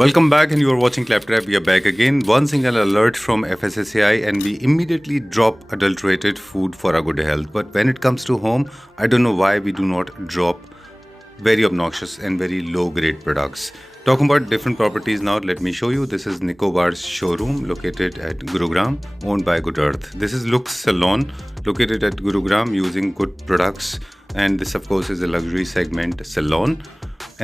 Welcome back, and you are watching Claptrap. We are back again. One single alert from FSSAI, and we immediately drop adulterated food for our good health. But when it comes to home, I don't know why we do not drop very obnoxious and very low grade products. Talking about different properties now, let me show you. This is Nicobar's showroom located at Gurugram, owned by Good Earth. This is Lux Salon located at Gurugram, using good products, and this of course is a luxury segment salon,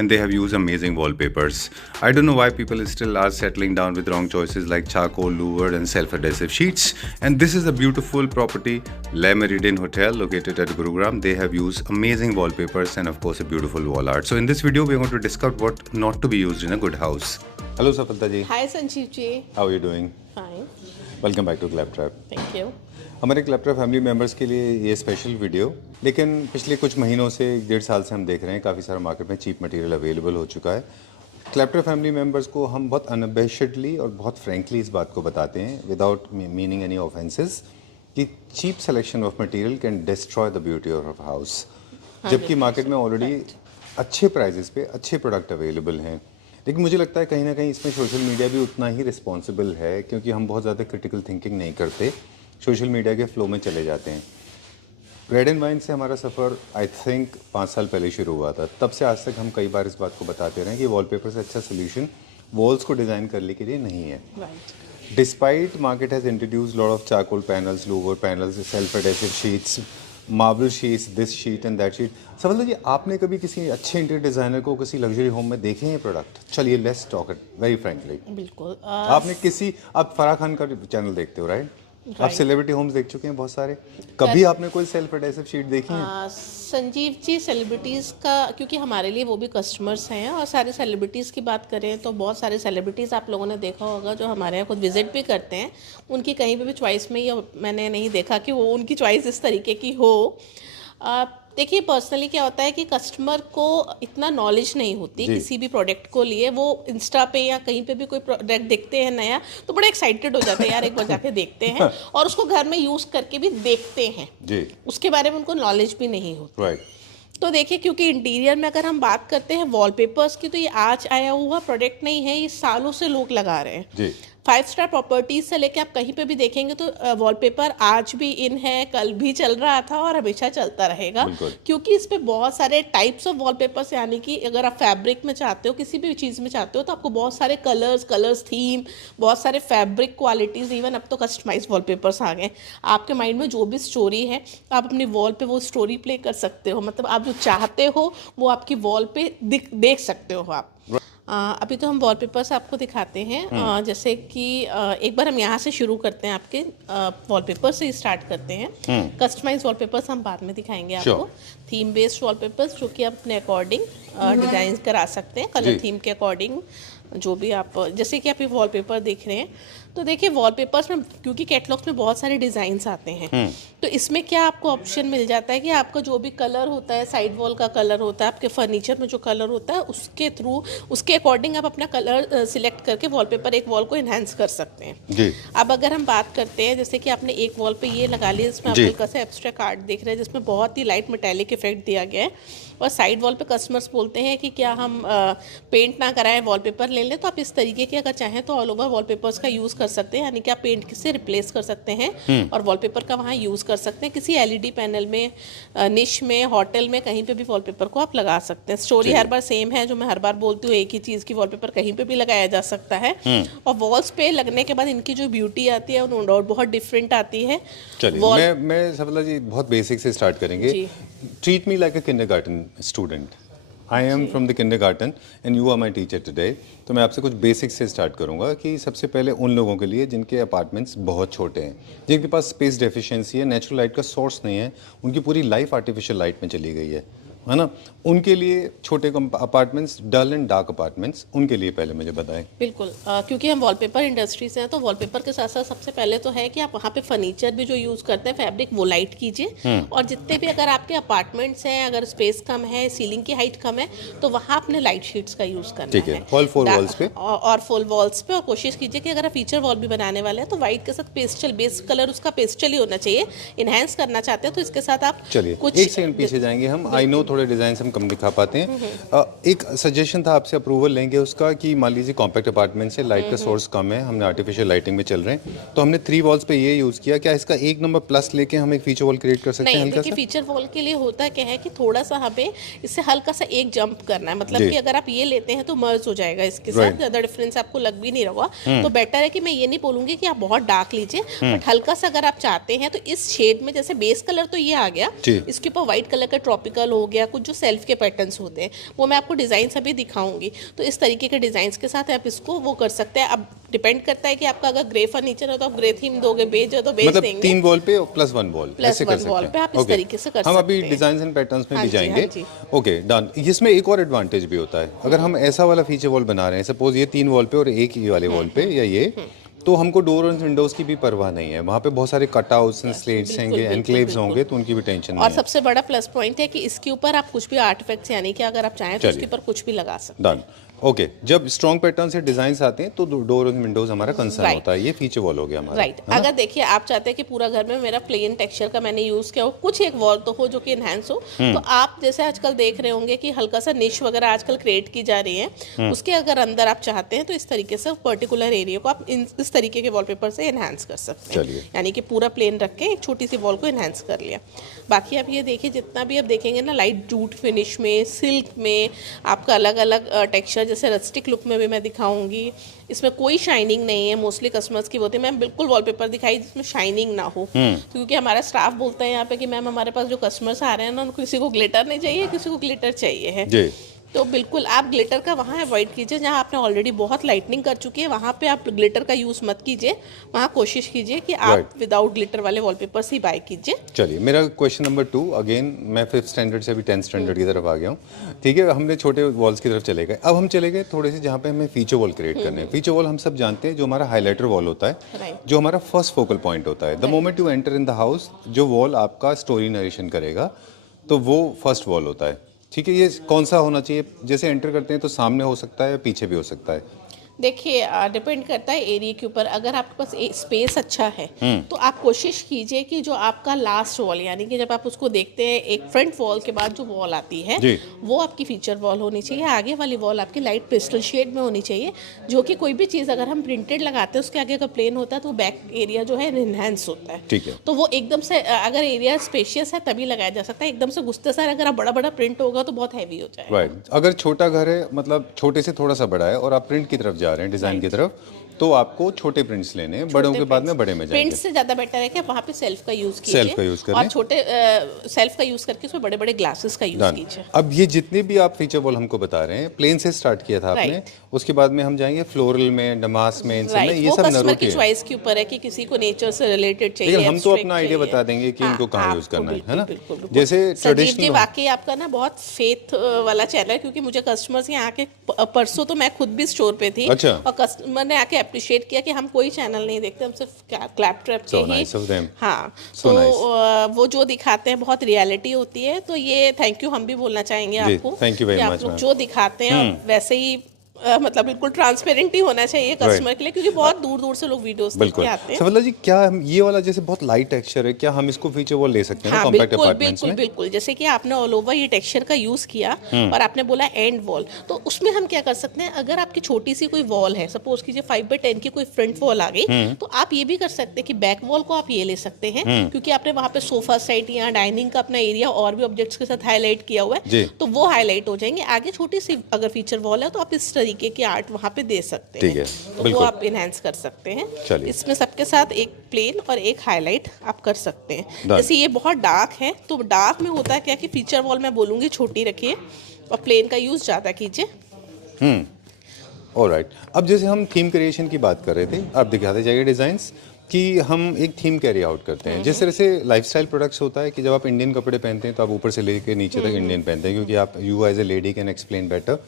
and they have used amazing wallpapers. I don't know why people still are settling down with wrong choices like charcoal, louvered and self-adhesive sheets. And this is a beautiful property, Le Meridien Hotel located at Gurugram. They have used amazing wallpapers and of course a beautiful wall art. So in this video, we're going to discuss what not to be used in a good house. Hello Safalta ji. Hi Sanjeev ji. How are you doing? Fine. Welcome back to Claptrap. Thank you. हमारे क्लैपट्रैप family members के लिए ये special video, लेकिन पिछले कुछ महीनों से 1.5 साल से हम देख रहे हैं काफ़ी सारा मार्केट में चीप मटेरियल अवेलेबल हो चुका है। क्लैपट्रैप फैमिली मेम्बर्स को हम बहुत अनअबेशडली और बहुत फ्रेंकली इस बात को बताते हैं, विदाउट मीनिंग एनी ऑफेंसेस, कि cheap selection of material can destroy the beauty of house. जबकि मार्केट में ऑलरेडी अच्छे प्राइजेस पे अच्छे प्रोडक्ट अवेलेबल हैं। लेकिन मुझे लगता है कहीं ना कहीं इसमें सोशल मीडिया भी उतना ही रिस्पॉन्सिबल है, क्योंकि हम बहुत ज़्यादा क्रिटिकल थिंकिंग नहीं करते, सोशल मीडिया के फ्लो में चले जाते हैं। ब्रेड एंड वाइन से हमारा सफ़र आई थिंक 5 साल पहले शुरू हुआ था। तब से आज तक हम कई बार इस बात को बताते रहे कि वॉलपेपर से अच्छा सोल्यूशन वॉल्स को डिज़ाइन करने के लिए नहीं है। Despite market has introduce lot of charcoal panels, Louvre panels, self adhesive sheets, marble sheets, this sheet and that sheet. समझ लीजिए, आपने कभी किसी अच्छे इंटीरियर डिज़ाइनर को किसी लग्जरी होम में देखे हैं प्रोडक्ट? चलिए let's talk it very frankly. बिल्कुल। आप फराह खान का चैनल देखते हो, राइट? आप सेलिब्रिटी होम्स देख चुके हैं बहुत सारे। कभी आपने कोई सेल्फ एडेसिव शीट देखी है? संजीव जी, सेलिब्रिटीज़ का, क्योंकि हमारे लिए वो भी कस्टमर्स हैं, और सारे सेलिब्रिटीज़ की बात करें तो बहुत सारे सेलिब्रिटीज़ आप लोगों ने देखा होगा जो हमारे यहाँ खुद विजिट भी करते हैं। उनकी कहीं पे भी चॉइस में ये मैंने नहीं देखा कि वो उनकी चॉइस इस तरीके की हो। देखिए, पर्सनली क्या होता है कि कस्टमर को इतना नॉलेज नहीं होती किसी भी प्रोडक्ट को लिए। वो इंस्टा पे या कहीं पे भी कोई प्रोडक्ट देखते हैं नया, तो बड़े एक्साइटेड हो जाते हैं, यार एक बार जाके देखते हैं, और उसको घर में यूज़ करके भी देखते हैं जी। उसके बारे में उनको नॉलेज भी नहीं होती। राइट। तो देखिए, क्योंकि इंटीरियर में अगर हम बात करते हैं वॉलपेपर्स की, तो ये आज आया हुआ प्रोडक्ट नहीं है, ये सालों से लोग लगा रहे हैं जी। 5 स्टार प्रॉपर्टीज से लेके आप कहीं पे भी देखेंगे तो वॉलपेपर आज भी इन है, कल भी चल रहा था और हमेशा चलता रहेगा, क्योंकि इस पे बहुत सारे टाइप्स ऑफ वॉलपेपर्स, यानी कि अगर आप फैब्रिक में चाहते हो, किसी भी चीज़ में चाहते हो, तो आपको बहुत सारे कलर्स थीम, बहुत सारे फैब्रिक क्वालिटीज़, इवन अब तो कस्टमाइज वॉलपेपर्स आ गए। आपके माइंड में जो भी स्टोरी है, आप अपनी वॉल पे वो स्टोरी प्ले कर सकते हो। मतलब आप जो चाहते हो वो आपकी वॉल पे देख सकते हो आप। अभी तो हम वॉलपेपर्स आपको दिखाते हैं। जैसे कि एक बार हम यहाँ से शुरू करते हैं, आपके वॉलपेपर से स्टार्ट करते हैं। कस्टमाइज वॉलपेपर्स हम बाद में दिखाएंगे आपको। थीम बेस्ड वॉलपेपर्स जो कि आप अपने अकॉर्डिंग डिज़ाइन करा सकते हैं, कलर थीम के अकॉर्डिंग। जो भी आप, जैसे कि आप ये वॉलपेपर देख रहे हैं, तो देखिए वॉलपेपर्स में, क्योंकि कैटलॉग्स में बहुत सारे डिज़ाइंस आते हैं, तो इसमें क्या आपको ऑप्शन मिल जाता है कि आपका जो भी कलर होता है, साइड वॉल का कलर होता है, आपके फर्नीचर में जो कलर होता है, उसके थ्रू, उसके अकॉर्डिंग आप अपना कलर सिलेक्ट करके वॉलपेपर, एक वॉल को इन्हांस कर सकते हैं जी। अब अगर हम बात करते हैं, जैसे कि आपने एक वॉल पे ये लगा लिया, जिसमें आप हल्का सा एब्स्ट्रैक्ट आर्ट देख रहे हैं, जिसमें बहुत ही लाइट मेटालिक इफेक्ट दिया गया है, और साइड वॉल पे कस्टमर्स बोलते हैं कि क्या हम पेंट ना कराएं, वॉलपेपर ले लें, तो आप इस तरीके के अगर चाहें तो ऑल ओवर वॉलपेपर्स का यूज़ कर सकते हैं, यानी कि आप पेंट से रिप्लेस कर सकते हैं और वॉलपेपर का वहाँ यूज़ कर सकते हैं। किसी एलईडी पैनल में, निश में, होटल में, कहीं पे भी वॉलपेपर को आप लगा सकते हैं। स्टोरी हर बार सेम है, जो मैं हर बार बोलती हूँ, एक ही चीज़ की वॉलपेपर कहीं पे भी लगाया जा सकता है, और वॉल्स पे लगने के बाद इनकी जो ब्यूटी आती है वो बहुत डिफरेंट आती है। चलिए, मैं सफला जी बहुत बेसिक से स्टार्ट करेंगे। Treat me like a kindergarten student. I am from the kindergarten and you are my teacher today. तो मैं आपसे कुछ बेसिक से स्टार्ट करूंगा कि सबसे पहले उन लोगों के लिए जिनके अपार्टमेंट्स बहुत छोटे हैं, जिनके पास स्पेस डेफिशिएंसी है, नेचुरल लाइट का सोर्स नहीं है, उनकी पूरी लाइफ आर्टिफिशियल लाइट में चली गई है ना, उनके लिए छोटे apartments, dull and dark apartments, उनके लिए पहले मुझे बताएं। बिल्कुल, क्योंकि हम वॉलपेपर इंडस्ट्री से हैं, तो वॉलपेपर के साथ साथ सबसे पहले तो है कि आप वहाँ पे फर्नीचर भी जो यूज़ करते हैं, फैब्रिक, वो लाइट कीजिए, और जितने भी अगर आपके अपार्टमेंट्स हैं, अगर स्पेस कम है, सीलिंग की हाइट कम है, तो वहाँ अपने लाइट शीट्स का यूज़ करना है, फुल वॉल्स पे और फुल वॉल्स पे। और कोशिश कीजिए कि अगर आप फीचर वॉल भी बनाने वाले हैं तो व्हाइट के साथ पेस्टल, बेस कलर उसका पेस्टल ही होना चाहिए। इनहेंस करना चाहते हैं तो इसके साथ आप कुछ एक सेकंड पीछे जाएंगे हम। आई नो थोड़े डिज़ाइन हम कम दिखा पाते हैं। एक सजेशन था आपसे, अप्रूवल लेंगे उसका कि मान लीजिए कॉम्पैक्ट अपार्टमेंट से लाइट का सोर्स कम है, हमने आर्टिफिशियल लाइटिंग में चल रहे हैं, तो हमने 3 वॉल्स पे ये यूज़ किया। क्या इसका एक नंबर प्लस लेके हम एक फीचर वॉल क्रिएट कर सकते हैं नहीं, हल्का देखिए सा? फीचर वॉल के लिए होता क्या है कि थोड़ा सा हमें इससे हल्का सा एक जंप करना है, मतलब जी। कि अगर आप ये लेते हैं तो मर्ज हो जाएगा इसके Right. साथ, ज़्यादा डिफरेंस आपको लग भी नहीं रहा होगा। तो बेटर है कि मैं ये नहीं बोलूँगी कि आप बहुत डार्क लीजिए, बट हल्का सा अगर आप चाहते हैं तो इस शेड में, जैसे बेस कलर तो ये आ गया, जी। इसके ऊपर व्हाइट कलर का ट्रॉपिकल हो गया, कुछ जो सेल्फ के पैटर्न्स होते हैं वो मैं आपको डिज़ाइन अभी दिखाऊंगी। तो इस तरीके के डिज़ाइन के साथ आप इसको वो कर सकते हैं। अब डिपेंड करता है कि आपका अगर ग्रे फर्नीचर है तो आप ग्रे थीम दोगे, बेज है तो बेज मतलब देंगे। 3 वॉल पे प्लस 1 वॉल प्लस ऐसे कर 1 सकते वॉल हैं। पे आप इस Okay. तरीके से कर हम सकते अभी हैं। डिजाइन एंड पैटर्न्स में हाँ भी जी, जाएंगे। हाँ जी। Okay done. इसमें एक और एडवांटेज भी होता है, अगर हम ऐसा वाला फीचर वॉल बना रहे हैं, सपोज ये 3 वॉल पे और एक ये वाले वॉल पे या ये, तो हमको डोर और विंडोज की भी परवाह नहीं है। वहाँ पे बहुत सारे कटआउट्स एंड स्लेट्स बिल्कुल, होंगे, बिल्कुल, एनक्लेव्स बिल्कुल। होंगे, तो उनकी भी टेंशन और नहीं है। सबसे बड़ा प्लस पॉइंट है कि इसके ऊपर आप कुछ भी आर्टिफैक्ट्स, यानी कि अगर आप चाहें तो चलिए। इसके ऊपर कुछ भी लगा सकते हैं। डन। ओके, जब स्ट्रॉन्ग पैटर्न से डिजाइन आते हैं तो डोर और विंडोज हमारा कंसर्न Right. होता है। ये फीचर वॉल हो गया हमारा, राइट। है ना? अगर देखिए आप चाहते हैं कि पूरा घर में मेरा प्लेन टेक्सचर का मैंने यूज़ किया हो, कुछ एक वॉल तो हो जो कि इनहैंस हो, तो आप जैसे आजकल देख रहे होंगे कि हल्का सा निश वगैरह आजकल क्रिएट की जा रही है, उसके अगर अंदर आप चाहते हैं तो इस तरीके से पर्टिकुलर एरिया को आप इस तरीके के वॉलपेपर से इनहैंस कर सकते चलिए। हैं। यानी कि पूरा प्लेन रख के एक छोटी सी वॉल को इनहैंस कर लिया। बाकी आप ये देखिए, जितना भी आप देखेंगे ना, लाइट जूट फिनिश में, सिल्क में, आपका अलग अलग टेक्सचर, जैसे रस्टिक लुक में भी मैं दिखाऊंगी। इसमें कोई शाइनिंग नहीं है। मोस्टली कस्टमर्स की होती है, मैम बिल्कुल वॉलपेपर दिखाई जिसमें शाइनिंग ना हो, क्योंकि हमारा स्टाफ बोलता है यहाँ पे कि मैम हमारे पास जो कस्टमर्स आ रहे हैं ना, उनको किसी को ग्लिटर नहीं चाहिए, किसी को ग्लिटर चाहिए है। जी। तो बिल्कुल आप ग्लिटर का वहाँ अवॉइड कीजिए, जहाँ आपने ऑलरेडी बहुत लाइटनिंग कर चुकी है वहाँ पे आप ग्लिटर का यूज़ मत कीजिए। वहाँ कोशिश कीजिए कि आप Right. विदाउट ग्लिटर वाले वॉलपेपर्स ही बाय कीजिए। चलिए, मेरा क्वेश्चन नंबर 2, अगेन मैं 5th स्टैंडर्ड से अभी 10th स्टैंडर्ड की तरफ आ गया हूँ। ठीक है, हमने छोटे वॉल्स की तरफ चले गए, अब हम चले गए थोड़े से जहाँ पे हमें फीचर वॉल क्रिएट करने हैं। फीचर वॉल हम सब जानते हैं, जो हमारा हाईलाइटर वॉल होता है, Right. जो हमारा फर्स्ट फोकल पॉइंट होता है। The moment you enter in the house, जो वॉल आपका स्टोरी नरेशन करेगा, तो वो फर्स्ट वॉल होता है। ठीक है, ये कौन सा होना चाहिए? जैसे एंटर करते हैं तो सामने हो सकता है, पीछे भी हो सकता है। देखिए डिपेंड करता है एरिया के ऊपर। अगर आपके पास स्पेस अच्छा है तो आप कोशिश कीजिए कि जो आपका लास्ट वॉल, यानी कि जब आप उसको देखते हैं एक फ्रंट वॉल के बाद जो वॉल आती है, जी। वो आपकी फीचर वॉल होनी चाहिए। आगे वाली वॉल आपकी लाइट पेस्टल शेड में होनी चाहिए, जो कि कोई भी चीज़ अगर हम प्रिंटेड लगाते हैं उसके आगे का प्लेन होता है तो बैक एरिया जो है इनहेंस होता है। ठीक है। तो वो एकदम से अगर एरिया स्पेशियस है तभी लगाया जा सकता है। एकदम से घुसते सार अगर आप बड़ा बड़ा प्रिंट होगा तो बहुत हैवी हो जाएगा। राइट। अगर छोटा घर है, मतलब छोटे से थोड़ा सा बड़ा है और आप प्रिंट की तरफ जा रहे हैं, डिजाइन की तरफ, तो आपको छोटे प्रिंट्स लेने हैं, बड़ों के बाद में बड़े में प्रिंट जाएंगे। से ज़्यादा बेटर है कि आप वहाँ पे सेल्फ का यूज़ कीजिए। सेल्फ का यूज़ करें। और छोटे सेल्फ का यूज़ करके उसमें बड़े बड़े ग्लासेस का यूज़ डन। कीजिए। अब ये जितने भी आप फीचर वॉल हमको बता रहे हैं, प्लेन से स्टार्ट किया था आपने, Right. उसके बाद में हम जाएंगे फ्लोरल में, डमास में, इन सब में। राइट, ये वो सब कस्टमर नरोटे की हैं। चॉइस के ऊपर है कि किसी को नेचर से रिलेटेड चाहिए। लेकिन हम तो abstract अपना आइडिया चाहिए। बता देंगे कि इनको कहाँ यूज आपको करना है बिल्कुल, ना? बिल्कुल, बिल्कुल। जैसे संजीव जी, ट्रेडिशनल वाकई आपका ना बहुत फेथ वाला चैनल है, क्योंकि मुझे कस्टमर्स यहाँ आके परसों तो मैं खुद भी स्टोर पे थी, अच्छा। और कस्टमर ने आके अप्रिशिएट किया कि हम कोई चैनल नहीं देखते, हम सिर्फ क्लैप ट्रैप के So he. nice of them. हाँ, So तो nice. वो जो दिखाते हैं बहुत रियलिटी होती है। तो ये थैंक यू हम भी बोलना चाहेंगे जी, आपको, thank you very कि much, आप लोग ma'am. जो दिखाते हैं वैसे ही मतलब बिल्कुल ट्रांसपेरेंट ही होना चाहिए कस्टमर के लिए, क्योंकि बहुत दूर दूर से लोग वीडियोस देख बिल्कुल। के आते हैं। सफला जी, क्या हम ये वाला जैसे बहुत लाइट टेक्सचर है, क्या हम इसको फीचर वॉल ले सकते हैं ना हाँ कॉम्पैक्ट बिल्कुल अपार्टमेंट्स बिल्कुल में? बिल्कुल। जैसे कि आपने ऑल ओवर ये टेक्सचर का यूज किया और आपने बोला एंड वॉल, तो उसमें हम क्या कर सकते हैं, अगर आपकी छोटी सी कोई वॉल है, सपोज कीजिए 5x10 की कोई फ्रंट वॉल आ गई, तो आप ये भी कर सकते हैं कि बैक वॉल को आप ये ले सकते हैं, क्योंकि आपने वहाँ पे सोफा सेट या डाइनिंग का अपना एरिया और भी ऑब्जेक्ट्स के साथ हाईलाइट किया हुआ जी। है, तो वो हाईलाइट हो जाएंगे। आगे छोटी सी अगर फीचर वॉल है तो आप इस तरीके की आर्ट वहाँ पे दे सकते हैं। ठीक है, तो वो बिल्कुल। आप इनहेंस कर सकते हैं। चलिए। इसमें सबके साथ एक प्लेन और एक हाईलाइट आप कर सकते हैं। Done. जैसे ये बहुत डार्क है, तो डार्क में होता है क्या कि फीचर वॉल मैं बोलूँगी छोटी रखिए और प्लेन का यूज़ ज़्यादा कीजिए। ऑलराइट। अब जैसे हम थीम क्रिएशन की बात कर रहे थे, आप दिखाते जाइए डिजाइंस कि हम एक थीम कैरी आउट करते हैं। जिस तरह से लाइफस्टाइल प्रोडक्ट्स होता है कि जब आप इंडियन कपड़े पहनते हैं तो आप ऊपर से लेके नीचे तक इंडियन पहनते हैं, क्योंकि आप you as a lady can explain better.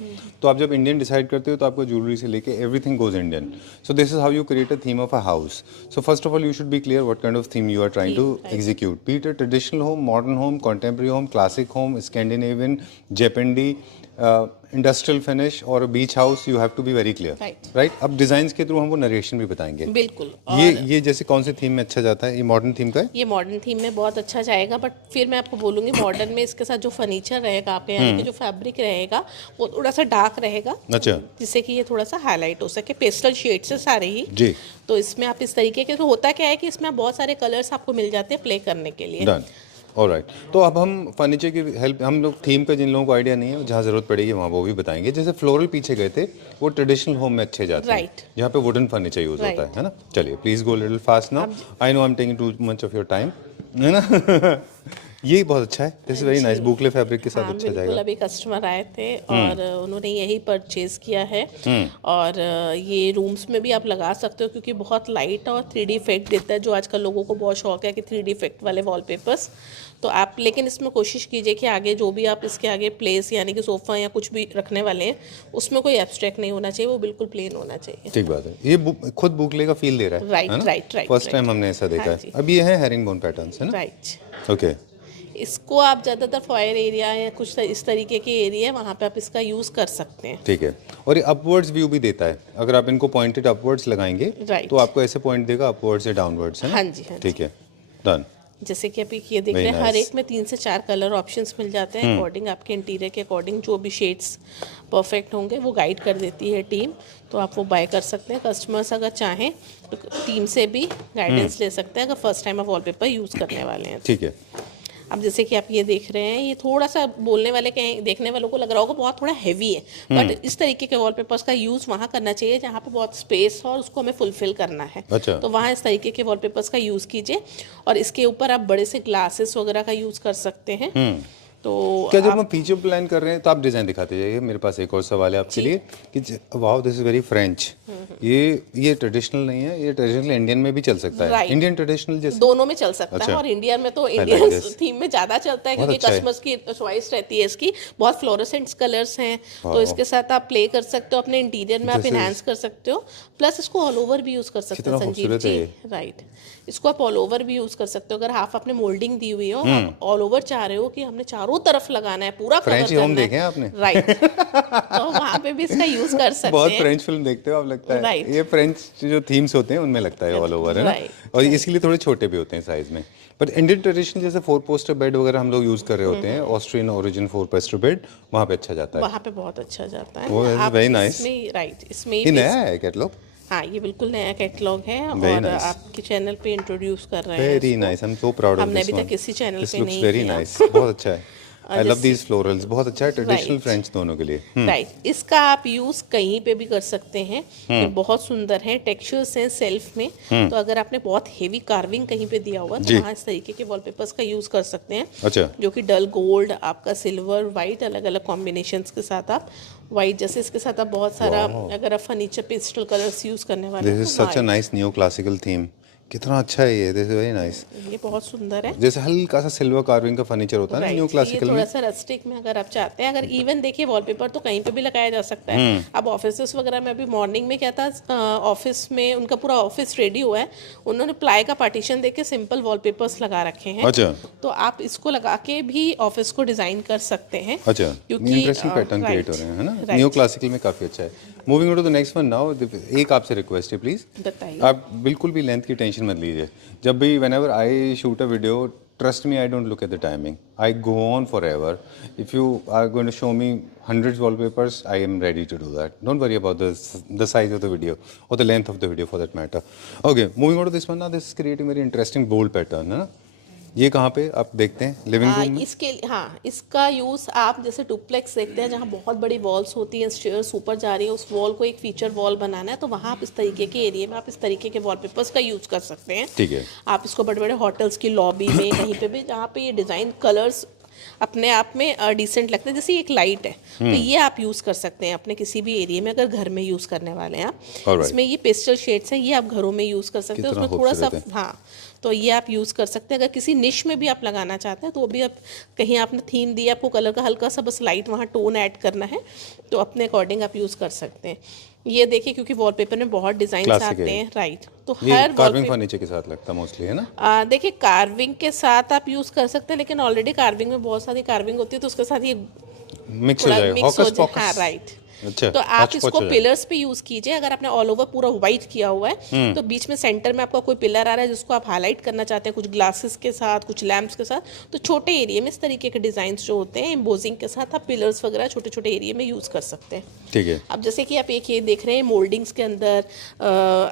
तो आप जब इंडियन डिसाइड करते हो तो आपको ज्वेलरी से लेके everything goes Indian. So this is how you create a theme of a house. So first of all you should be clear what kind of theme you are trying to execute, be it a traditional home, modern home, contemporary home, classic home, Scandinavian, Japanese, industrial finish और beach house you have to be very clear, Right. Right? अब design के through हम वो narration भी बताएंगे। बिल्कुल। ये जैसे कौन से थीम में अच्छा जाता है? ये मॉडर्न थीम का है? ये मॉडर्न थीम में बहुत अच्छा जाएगा, बट फिर मैं आपको बोलूँगी मॉडर्न में इसके साथ जो फर्नीचर रहेगा आपके यानी कि जो फैब्रिक रहेगा वो थोड़ा सा डार्क रहेगा, अच्छा जिससे कि ये थोड़ा सा हाईलाइट हो सके। पेस्टल शेड्स है सारे ही, जी, तो इसमें आप इस तरीके के, तो होता क्या है कि इसमें आप बहुत सारे कलर्स आपको मिल जाते हैं प्ले करने के लिए। डन। ऑलराइट, तो अब हम फर्नीचर की हेल्प, हम लोग थीम का जिन लोगों को आइडिया नहीं है जहाँ ज़रूरत पड़ेगी वहाँ वो भी बताएंगे। जैसे फ्लोरल पीछे गए थे, वो ट्रेडिशनल होम में अच्छे जाते हैं, Right. जहाँ पे वुडन फर्नीचर यूज होता है ना? चलिए please go little fast now, I know I am taking too much of your time, है ना? ये बहुत अच्छा है, this is very nice, boucle fabric के साथ हाँ अच्छा बिल्कुल, जाएगा। अभी कस्टमर आए थे और उन्होंने यही परचेज किया है। और ये रूम्स में भी आप लगा सकते हो क्योंकि बहुत लाइट और 3D इफेक्ट देता है, जो आजकल लोगों को बहुत शौक है कि 3D इफेक्ट वाले वॉलपेपर्स। तो आप लेकिन इसमें कोशिश कीजिए कि आगे जो भी आप इसके आगे प्लेस यानी कि सोफ़ा या कुछ भी रखने वाले हैं उसमें कोई एब्स्ट्रैक्ट नहीं होना चाहिए, वो बिल्कुल प्लेन होना चाहिए। ठीक बात है, ये खुद बुकले का फील दे रहा है, राइट है ना? राइट राइट, फर्स्ट टाइम हमने ऐसा देखा हाँ है। जी। अब ये है हेरिंगबोन पैटर्न्स, है ना? राइट। ओके, इसको आप ज़्यादातर फॉयर एरिया या कुछ इस तरीके के एरिया वहाँ पे आप इसका यूज़ कर सकते हैं। ठीक है। और ये अपवर्ड्स व्यू भी देता है, अगर आप इनको पॉइंटेड अपवर्ड्स लगाएंगे Right. तो आपको ऐसे पॉइंट देगा अपवर्ड्स या डाउनवर्ड्स, है ना? हाँ जी, हाँ जी। ठीक है, डन। जैसे कि अभी ये देख Very रहे हैं, हर nice. एक में 3 से 4 कलर ऑप्शंस मिल जाते हैं अकॉर्डिंग आपके इंटीरियर के अकॉर्डिंग, जो भी शेड्स परफेक्ट होंगे वो गाइड कर देती है टीम, तो आप वो बाय कर सकते हैं। कस्टमर्स अगर चाहें तो टीम से भी गाइडेंस ले सकते हैं अगर फर्स्ट टाइम आप वॉलपेपर यूज़ करने वाले हैं। ठीक है, अब जैसे कि आप ये देख रहे हैं, ये थोड़ा सा बोलने वाले कहीं देखने वालों को लग रहा होगा बहुत थोड़ा हैवी है, बट इस तरीके के वॉलपेपर्स का यूज़ वहाँ करना चाहिए जहाँ पे बहुत स्पेस हो और उसको हमें फुलफिल करना है। अच्छा। तो वहाँ इस तरीके के वॉलपेपर्स का यूज़ कीजिए, और इसके ऊपर आप बड़े से ग्लासेस वगैरह का यूज़ कर सकते हैं। तो क्या जब हम फीचर प्लान कर रहे हैं तो आप डिज़ाइन दिखाते जाइए। मेरे पास एक और सवाल है आपके लिए कि wow this is very French, ये ट्रेडिशनल नहीं है, ये ट्रेडिशनल इंडियन में भी चल सकता है, Right. इंडियन ट्रेडिशनल जैसे? दोनों में चल सकता अच्छा। है, और इंडियन में तो like इंडियन this. थीम में ज़्यादा चलता है बहुत क्योंकि अच्छा है। कस्टमर्स की चॉइस रहती है इसकी। बहुत फ्लोरोसेंट्स कलर्स हैं, तो Wow. इसके साथ आप प्ले कर सकते हो, अपने इंटीरियर में आप This is- इनहांस कर सकते हो। प्लस इसको ऑल ओवर भी यूज़ कर सकते कितना हैं संजीव खूबसूरत जी। है ये। राइट, इसको आप ऑल ओवर भी यूज़ कर सकते हो। अगर हाफ आपने मोल्डिंग दी हुई हो, आप ऑल ओवर चाह रहे हो कि हमने चारों तरफ लगाना है, पूरा कवर फ्रेंच होम करना देखे है, हैं आपने? राइट, तो वहाँ पे भी इसका यूज़ कर सकते बहुत हैं। फ्रेंच फिल्म देखते हो आप, लगता है Right. ये फ्रेंच जो थीम्स होते हैं उनमें लगता है ऑल ओवर, है ना? Right. और इसलिए थोड़े छोटे भी होते हैं साइज में। बट इंडियन ट्रेडिशन जैसे 4 पोस्टर बेड वगैरह हम लोग यूज कर रहे होते हैं, ऑस्ट्रियन ओरिजिन 4 पोस्टर बेड, वहाँ पे अच्छा जाता है। वहाँ पे बहुत अच्छा जाता है। वो is आप very nice. इसमें राइट, इसमें ये नया है कैटलॉग? हाँ, ये बिल्कुल नया कैटलॉग है Very और nice. आपके चैनल पे इंट्रोड्यूस कर रहे हैं वेरी इसको। Nice, I am so proud of हमने दिस अभी वन। तक किसी चैनल दिस पे लुक्स नहीं वेरी किया। नाइस, बहुत अच्छा है। आई लव जैसे- दीज फ्लोरल्स, बहुत अच्छा है, ट्रेडिशनल Right. फ्रेंच दोनों के लिए। राइट, इसका आप यूज़ कहीं पे भी कर सकते हैं। ये बहुत सुंदर है, टेक्सचर्स हैं सेल्फ में। तो अगर आपने बहुत हेवी कार्विंग कहीं पे दिया हुआ जी। तो वहाँ इस तरीके के वॉलपेपर्स का यूज़ कर सकते हैं, अच्छा, जो कि डल गोल्ड, आपका सिल्वर, वाइट, अलग अलग कॉम्बिनेशंस के साथ आप वाइट, जैसे इसके साथ आप बहुत सारा अगर आप फर्नीचर पेस्टल कलर्स यूज़ करने वाले दिस हैं इज तो such a nice new classical theme. कितना अच्छा है ये, दिस इज वेरी नाइस। ये बहुत सुंदर है। जैसे हल्का सा सिल्वर कार्विंग का फर्नीचर होता है ना Right. न्यू ये क्लासिकल थोड़ा में। सा रस्टिक में अगर आप चाहते हैं, अगर इवन देखिए वॉलपेपर तो कहीं पे भी लगाया जा सकता है। अब ऑफिस वगैरह में, अभी मॉर्निंग में क्या था, ऑफिस में उनका पूरा ऑफिस रेडी हुआ है, उन्होंने प्लाई का पार्टीशन देके सिंपल वॉलपेपर्स लगा रखे हैं। अच्छा तो आप इसको लगा के भी ऑफिस को डिजाइन कर सकते हैं। अच्छा, क्योंकि इंटरेस्टिंग पैटर्न क्रिएट हो रहे हैं, है ना? न्यू क्लासिकल में काफी अच्छा है। Moving to the next one now, एक आपसे रिक्वेस्ट है प्लीज, बताइए। आप बिल्कुल भी लेंथ की टेंशन मत लीजिए। जब भी whenever I shoot a video, trust me, I don't look at the timing. I go on forever. If you are going to show me hundreds wallpapers, I am ready to do that. Don't worry about the size of the video or the length of the video for that matter. Okay, moving on to this one now. This is creating very interesting bold pattern, है ना? ये कहाँ पे आप देखते हैं? Living room में? इसके हाँ, इसका यूज़ आप जैसे डुप्लेक्स देखते हैं जहाँ बहुत बड़ी वॉल्स होती हैं, स्टेयर्स ऊपर जा रही है, उस वॉल को एक फीचर वॉल बनाना है, तो वहाँ आप इस तरीके के एरिया में आप इस तरीके के वॉलपेपर्स का यूज़ कर सकते हैं। ठीक है। आप इसको बड़े बड़े होटल्स की लॉबी में कहीं पे भी जहाँ पे ये डिज़ाइन कलर्स अपने आप में डिसेंट लगते हैं, जैसे ये एक लाइट है तो ये आप यूज़ कर सकते हैं अपने किसी भी एरिया में, अगर घर में यूज़ करने वाले हैं आप। Alright. इसमें ये पेस्टल शेड्स हैं, ये आप घरों में यूज़ कर सकते हैं। कितना उसमें थोड़ा सा खूबसूरत हाँ, तो ये आप यूज़ कर सकते हैं। अगर किसी निश में भी आप लगाना चाहते हैं तो वो भी आप, कहीं आपने थीम दी, आपको कलर का हल्का सा बस लाइट वहाँ टोन ऐड करना है, तो अपने अकॉर्डिंग आप यूज़ कर सकते हैं। ये देखिए, क्योंकि वॉलपेपर में बहुत डिजाइन Classic आते है। हैं, राइट, तो ये हर कार्विंग वॉलपेपर फर्नीचर के साथ लगता है मोस्टली, है ना? देखिए कार्विंग के साथ आप यूज़ कर सकते हैं, लेकिन ऑलरेडी कार्विंग में बहुत सारी कार्विंग होती है, तो उसके साथ ये मिक्स हो थोड़ा जाएगा, मिक्स हो हॉकस जाए, पॉकस। हाँ राइट। अच्छा, तो आप हॉच-पॉच इसको हो जाएगा। पिलर्स पे यूज कीजिए। अगर आपने ऑल ओवर पूरा व्हाइट किया हुआ है तो बीच में सेंटर में आपका कोई पिलर आ रहा है जिसको आप हाईलाइट करना चाहते हैं कुछ ग्लासेस के साथ, कुछ लैंप्स के साथ, तो छोटे एरिया में इस तरीके के डिजाइन जो होते हैं एम्बोजिंग के साथ आप पिलर्स वगैरह छोटे छोटे एरिया में यूज कर सकते हैं। ठीक है। अब जैसे कि आप एक ये देख रहे हैं मोल्डिंग्स के अंदर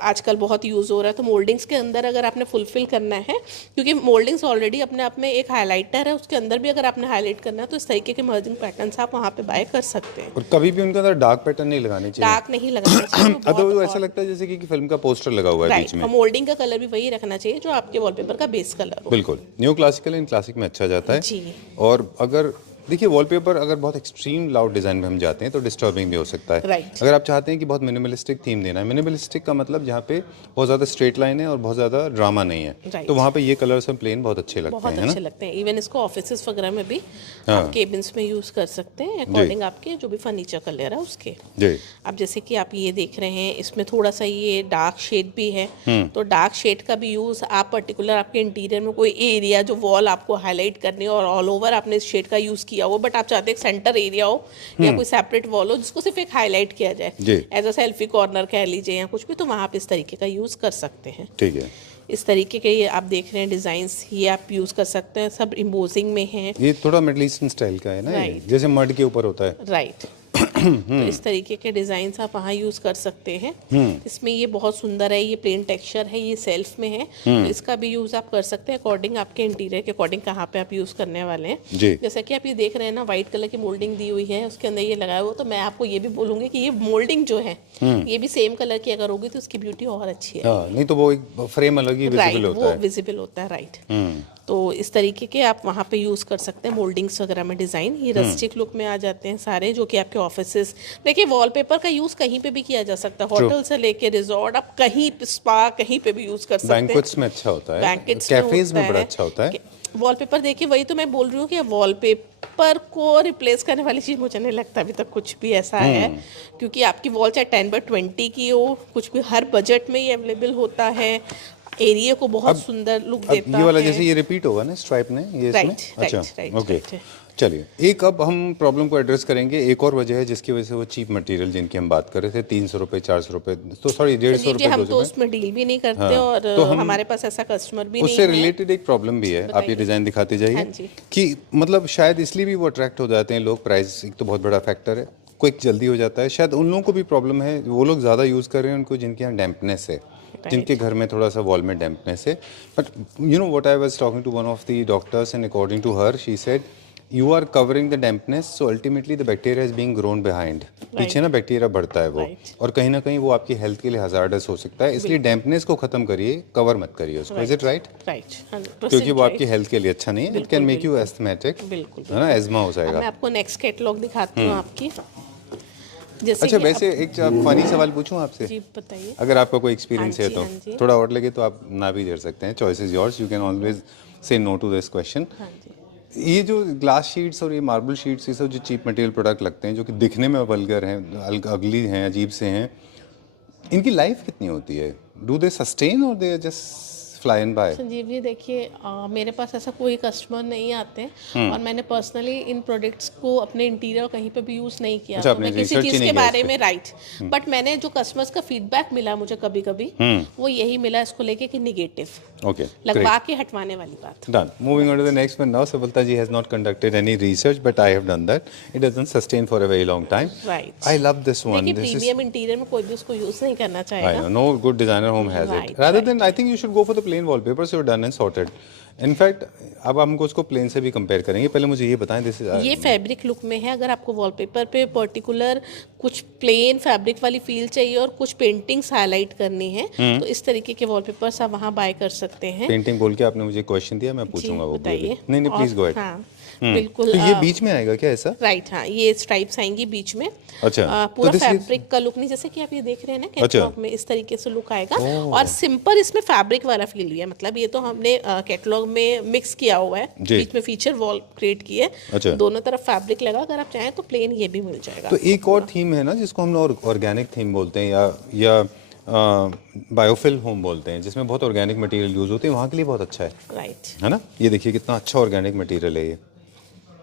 आजकल बहुत यूज़ हो रहा है, तो मोल्डिंग्स के अंदर अगर आपने फुलफिल करना है, क्योंकि मोल्डिंग्स ऑलरेडी अपने आप में एक हाइलाइटर है, उसके अंदर भी अगर आपने हाईलाइट करना है तो इस तरीके के मर्जिंग पैटर्न्स आप वहाँ पे बाय कर सकते हैं। और कभी भी उनके अंदर डार्क पैटर्न नहीं लगाने चाहिए। डार्क नहीं लगाना चाहिए, वो तो बहुत ऐसा लगता है जैसे कि फिल्म का पोस्टर लगा हुआ है बीच राइट। में। और मोल्डिंग का कलर भी वही रखना चाहिए जो आपके वॉलपेपर का बेस कलर हो। बिल्कुल, न्यू क्लासिकल इन क्लासिक में अच्छा जाता है। जी। और अगर देखिए वॉलपेपर अगर बहुत एक्सट्रीम लाउड डिज़ाइन में हम जाते हैं तो डिस्टर्बिंग भी हो सकता है। Right. अगर आप चाहते हैं कि बहुत मिनिमलिस्टिक थीम देना है, मिनिमलिस्टिक का मतलब जहाँ पे बहुत ज़्यादा स्ट्रेट लाइन है और बहुत ज़्यादा ड्रामा नहीं है, Right. तो वहाँ पे ये कलर्स और प्लेन बहुत अच्छे लगते बहुत हैं, है अच्छे ना? लगते हैं। इवन इसको ऑफिसेस वगैरह में भी हाँ। आप केबिन्स में यूज़ कर सकते हैं अकॉर्डिंग आपके जो भी फर्नीचर कलर है उसके। जी। अब जैसे कि आप ये देख रहे हैं इसमें थोड़ा सा ये डार्क शेड भी है, तो डार्क शेड का भी यूज़ आप पर्टिकुलर आपके इंटीरियर में कोई एरिया जो वॉल आपको हाईलाइट करनी है और ऑल ओवर आपने इस शेड का यूज़ किया हो, बट आप चाहते हैं सेंटर एरिया हो या कोई सेपरेट वॉल हो जिसको सिर्फ एक हाईलाइट किया जाए, एज अ सेल्फी कॉर्नर कह लीजिए या कुछ भी, तो वहाँ पे इस तरीके का यूज़ कर सकते हैं। ठीक है। इस तरीके के ये आप देख रहे हैं डिज़ाइंस, ये आप यूज़ कर सकते हैं, सब इम्पोजिंग में हैं। ये थोड़ा मिडल ईस्टर्न स्टाइल का है ना, ये Right. जैसे मड के ऊपर होता है। राइट। तो इस तरीके के डिजाइन आप वहाँ यूज कर सकते हैं। इसमें ये बहुत सुंदर है, ये प्लेन टेक्सचर है, ये सेल्फ में है, तो इसका भी यूज आप कर सकते हैं अकॉर्डिंग आपके इंटीरियर के अकॉर्डिंग कहाँ पे आप यूज करने वाले हैं। जी। जैसा कि आप ये देख रहे हैं ना, व्हाइट कलर की मोल्डिंग दी हुई है, उसके अंदर ये लगाया हुआ, तो मैं आपको ये भी बोलूंगी कि ये मोल्डिंग जो है ये भी सेम कलर की अगर होगी तो उसकी ब्यूटी और अच्छी है। हाँ, नहीं तो वो एक फ्रेम अलग ही राइट, विजिबल वो होता है। विजिबल होता है, राइट। तो इस तरीके के आप वहाँ पे यूज़ कर सकते हैं मोल्डिंग्स वगैरह में डिज़ाइन। ये रस्टिक लुक में आ जाते हैं सारे, जो कि आपके ऑफिसेस, देखिए वॉलपेपर का यूज़ कहीं पे भी किया जा सकता है, होटल से लेके रिजॉर्ट, आप कहीं स्पा कहीं पे भी यूज़ कर सकते हैं। बैंक्वेट्स में अच्छा होता है, बैंकेट्स कैफेज में बड़ा अच्छा होता है। वॉलपेपर देखिए, वही तो मैं बोल रही हूँ कि वॉलपेपर को रिप्लेस करने वाली चीज़ मुझे नहीं लगता अभी तक कुछ भी ऐसा है, क्योंकि आपकी वॉल चाहे 10x20 की हो, कुछ भी हर बजट में ये अवेलेबल होता है, एरिया को बहुत सुंदर लुक देता है। ये वाला जैसे ये रिपीट होगा ना स्ट्राइप ने, ये इसमें अच्छा, ओके। चलिए, एक अब हम प्रॉब्लम को एड्रेस करेंगे। एक और वजह है जिसकी वजह से वो चीप मटेरियल जिनकी हम बात कर रहे थे, 300 रुपये 400 रुपये, तो सॉरी 150 रुपये, हम तो उसमें डील भी नहीं करते, हाँ, और तो हमारे पास ऐसा कस्टमर भी नहीं उससे है। रिलेटेड एक प्रॉब्लम भी है, आप ये डिज़ाइन दिखाते जाइए। हाँ जी। कि मतलब शायद इसलिए भी वो अट्रैक्ट हो जाते हैं लोग, प्राइस एक तो बहुत बड़ा फैक्टर है, क्विक जल्दी हो जाता है, शायद उन लोगों को भी प्रॉब्लम है, वो लोग ज़्यादा यूज़ कर रहे हैं उनको जिनके यहाँ डैम्पनेस है, जिनके घर में थोड़ा सा वॉल में डैम्पनेस है। But you know what, I was talking to one of the doctors and according to her she said you are covering the dampness, so ultimately the bacteria is being grown behind. पीछे ना bacteria बढ़ता है वो, और कहीं ना कहीं वो आपकी हेल्थ के लिए हजार्डस हो सकता है, इसलिए डैम्पनेस को खत्म करिए, कवर मत करिए उसको। Is it right? राइट, क्योंकि वो आपकी हेल्थ के लिए अच्छा नहीं है, it can make you asthmatic, है ना, एज्मा हो जाएगा। मैं आपको नेक्स्ट कैटलॉग दिखाती हूँ आपकी। जैसे अच्छा, कि वैसे एक फनी सवाल पूछूं आपसे, जी बताइए। अगर आपका कोई एक्सपीरियंस है हाँ जी। तो थोड़ा और लगे तो आप ना भी दे सकते हैं, choice is yours, you can always say no to this question. हाँ जी। ये जो ग्लास शीट्स और ये मार्बल शीट्स, ये सब जो चीप मटेरियल प्रोडक्ट लगते हैं, जो कि दिखने में वल्गर हैं, अगली हैं, अजीब से हैं, इनकी लाइफ कितनी होती है? डू दे सस्टेन और they just fly and by? Sanjeev ji देखिए, मेरे पास ऐसा कोई कस्टमर नहीं आते हैं, और मैंने पर्सनली इन प्रोडक्ट्स को अपने इंटीरियर कहीं पे भी यूज़ नहीं किया। अच्छा, तो मैं किसी चीज़ के बारे में राइट, बट मैंने जो कस्टमर्स का फीडबैक मिला मुझे कभी कभी, वो यही मिला इसको लेके कि निगेटिव, ओके, लगवा के हटवाने वाली बात। Done. Moving on to the next one now. Sabalta ji has not conducted any research, but I have done that. It doesn't sustain for a very long time. Right. I love this one. देखिए, premium interior में कोई भी उसको use नहीं करना I चाहेगा। know. No good designer home has it. Right, Rather than, I think you should go for the plain wallpapers. You're done and sorted. In fact, अब हमको उसको प्लेन से भी कंपेयर करेंगे। पहले मुझे ये बताएं, दिस ये फैब्रिक लुक में है। अगर आपको वॉलपेपर पे पर्टिकुलर कुछ प्लेन फैब्रिक वाली फील चाहिए और कुछ पेंटिंग्स हाईलाइट करनी है, तो इस तरीके के वॉलपेपर्स आप वहाँ बाय कर सकते हैं। पेंटिंग बोल के आपने मुझे क्वेश्चन दिया, मैं पूछूंगा वो भी। बताइए। नहीं, प्लीज गो अहेड। हाँ, बिल्कुल। तो ये बीच में आएगा क्या ऐसा? राइट, हाँ, ये स्ट्राइप्स आएंगी बीच में। अच्छा, पूरा तो फैब्रिक का लुक नहीं, जैसे कि आप ये देख रहे हैं ना कैटलॉग में, इस तरीके से लुक आएगा, और सिंपल इसमें फैब्रिक वाला फील भी है। मतलब ये तो हमने कैटलॉग में मिक्स किया हुआ है, बीच में फीचर वॉल क्रिएट की है। अच्छा। दोनों तरफ फैब्रिक लगा, अगर आप चाहें तो प्लेन ये भी मिल जाएगा। तो एक और थीम है ना जिसको हम लोग ऑर्गेनिक थीम बोलते हैं, या बायोफिल होम बोलते हैं, जिसमें बहुत ऑर्गेनिक मटेरियल यूज होते हैं, वहाँ के लिए बहुत अच्छा है, राइट। है ना? ये देखिए कितना अच्छा ऑर्गेनिक मटेरियल है ये।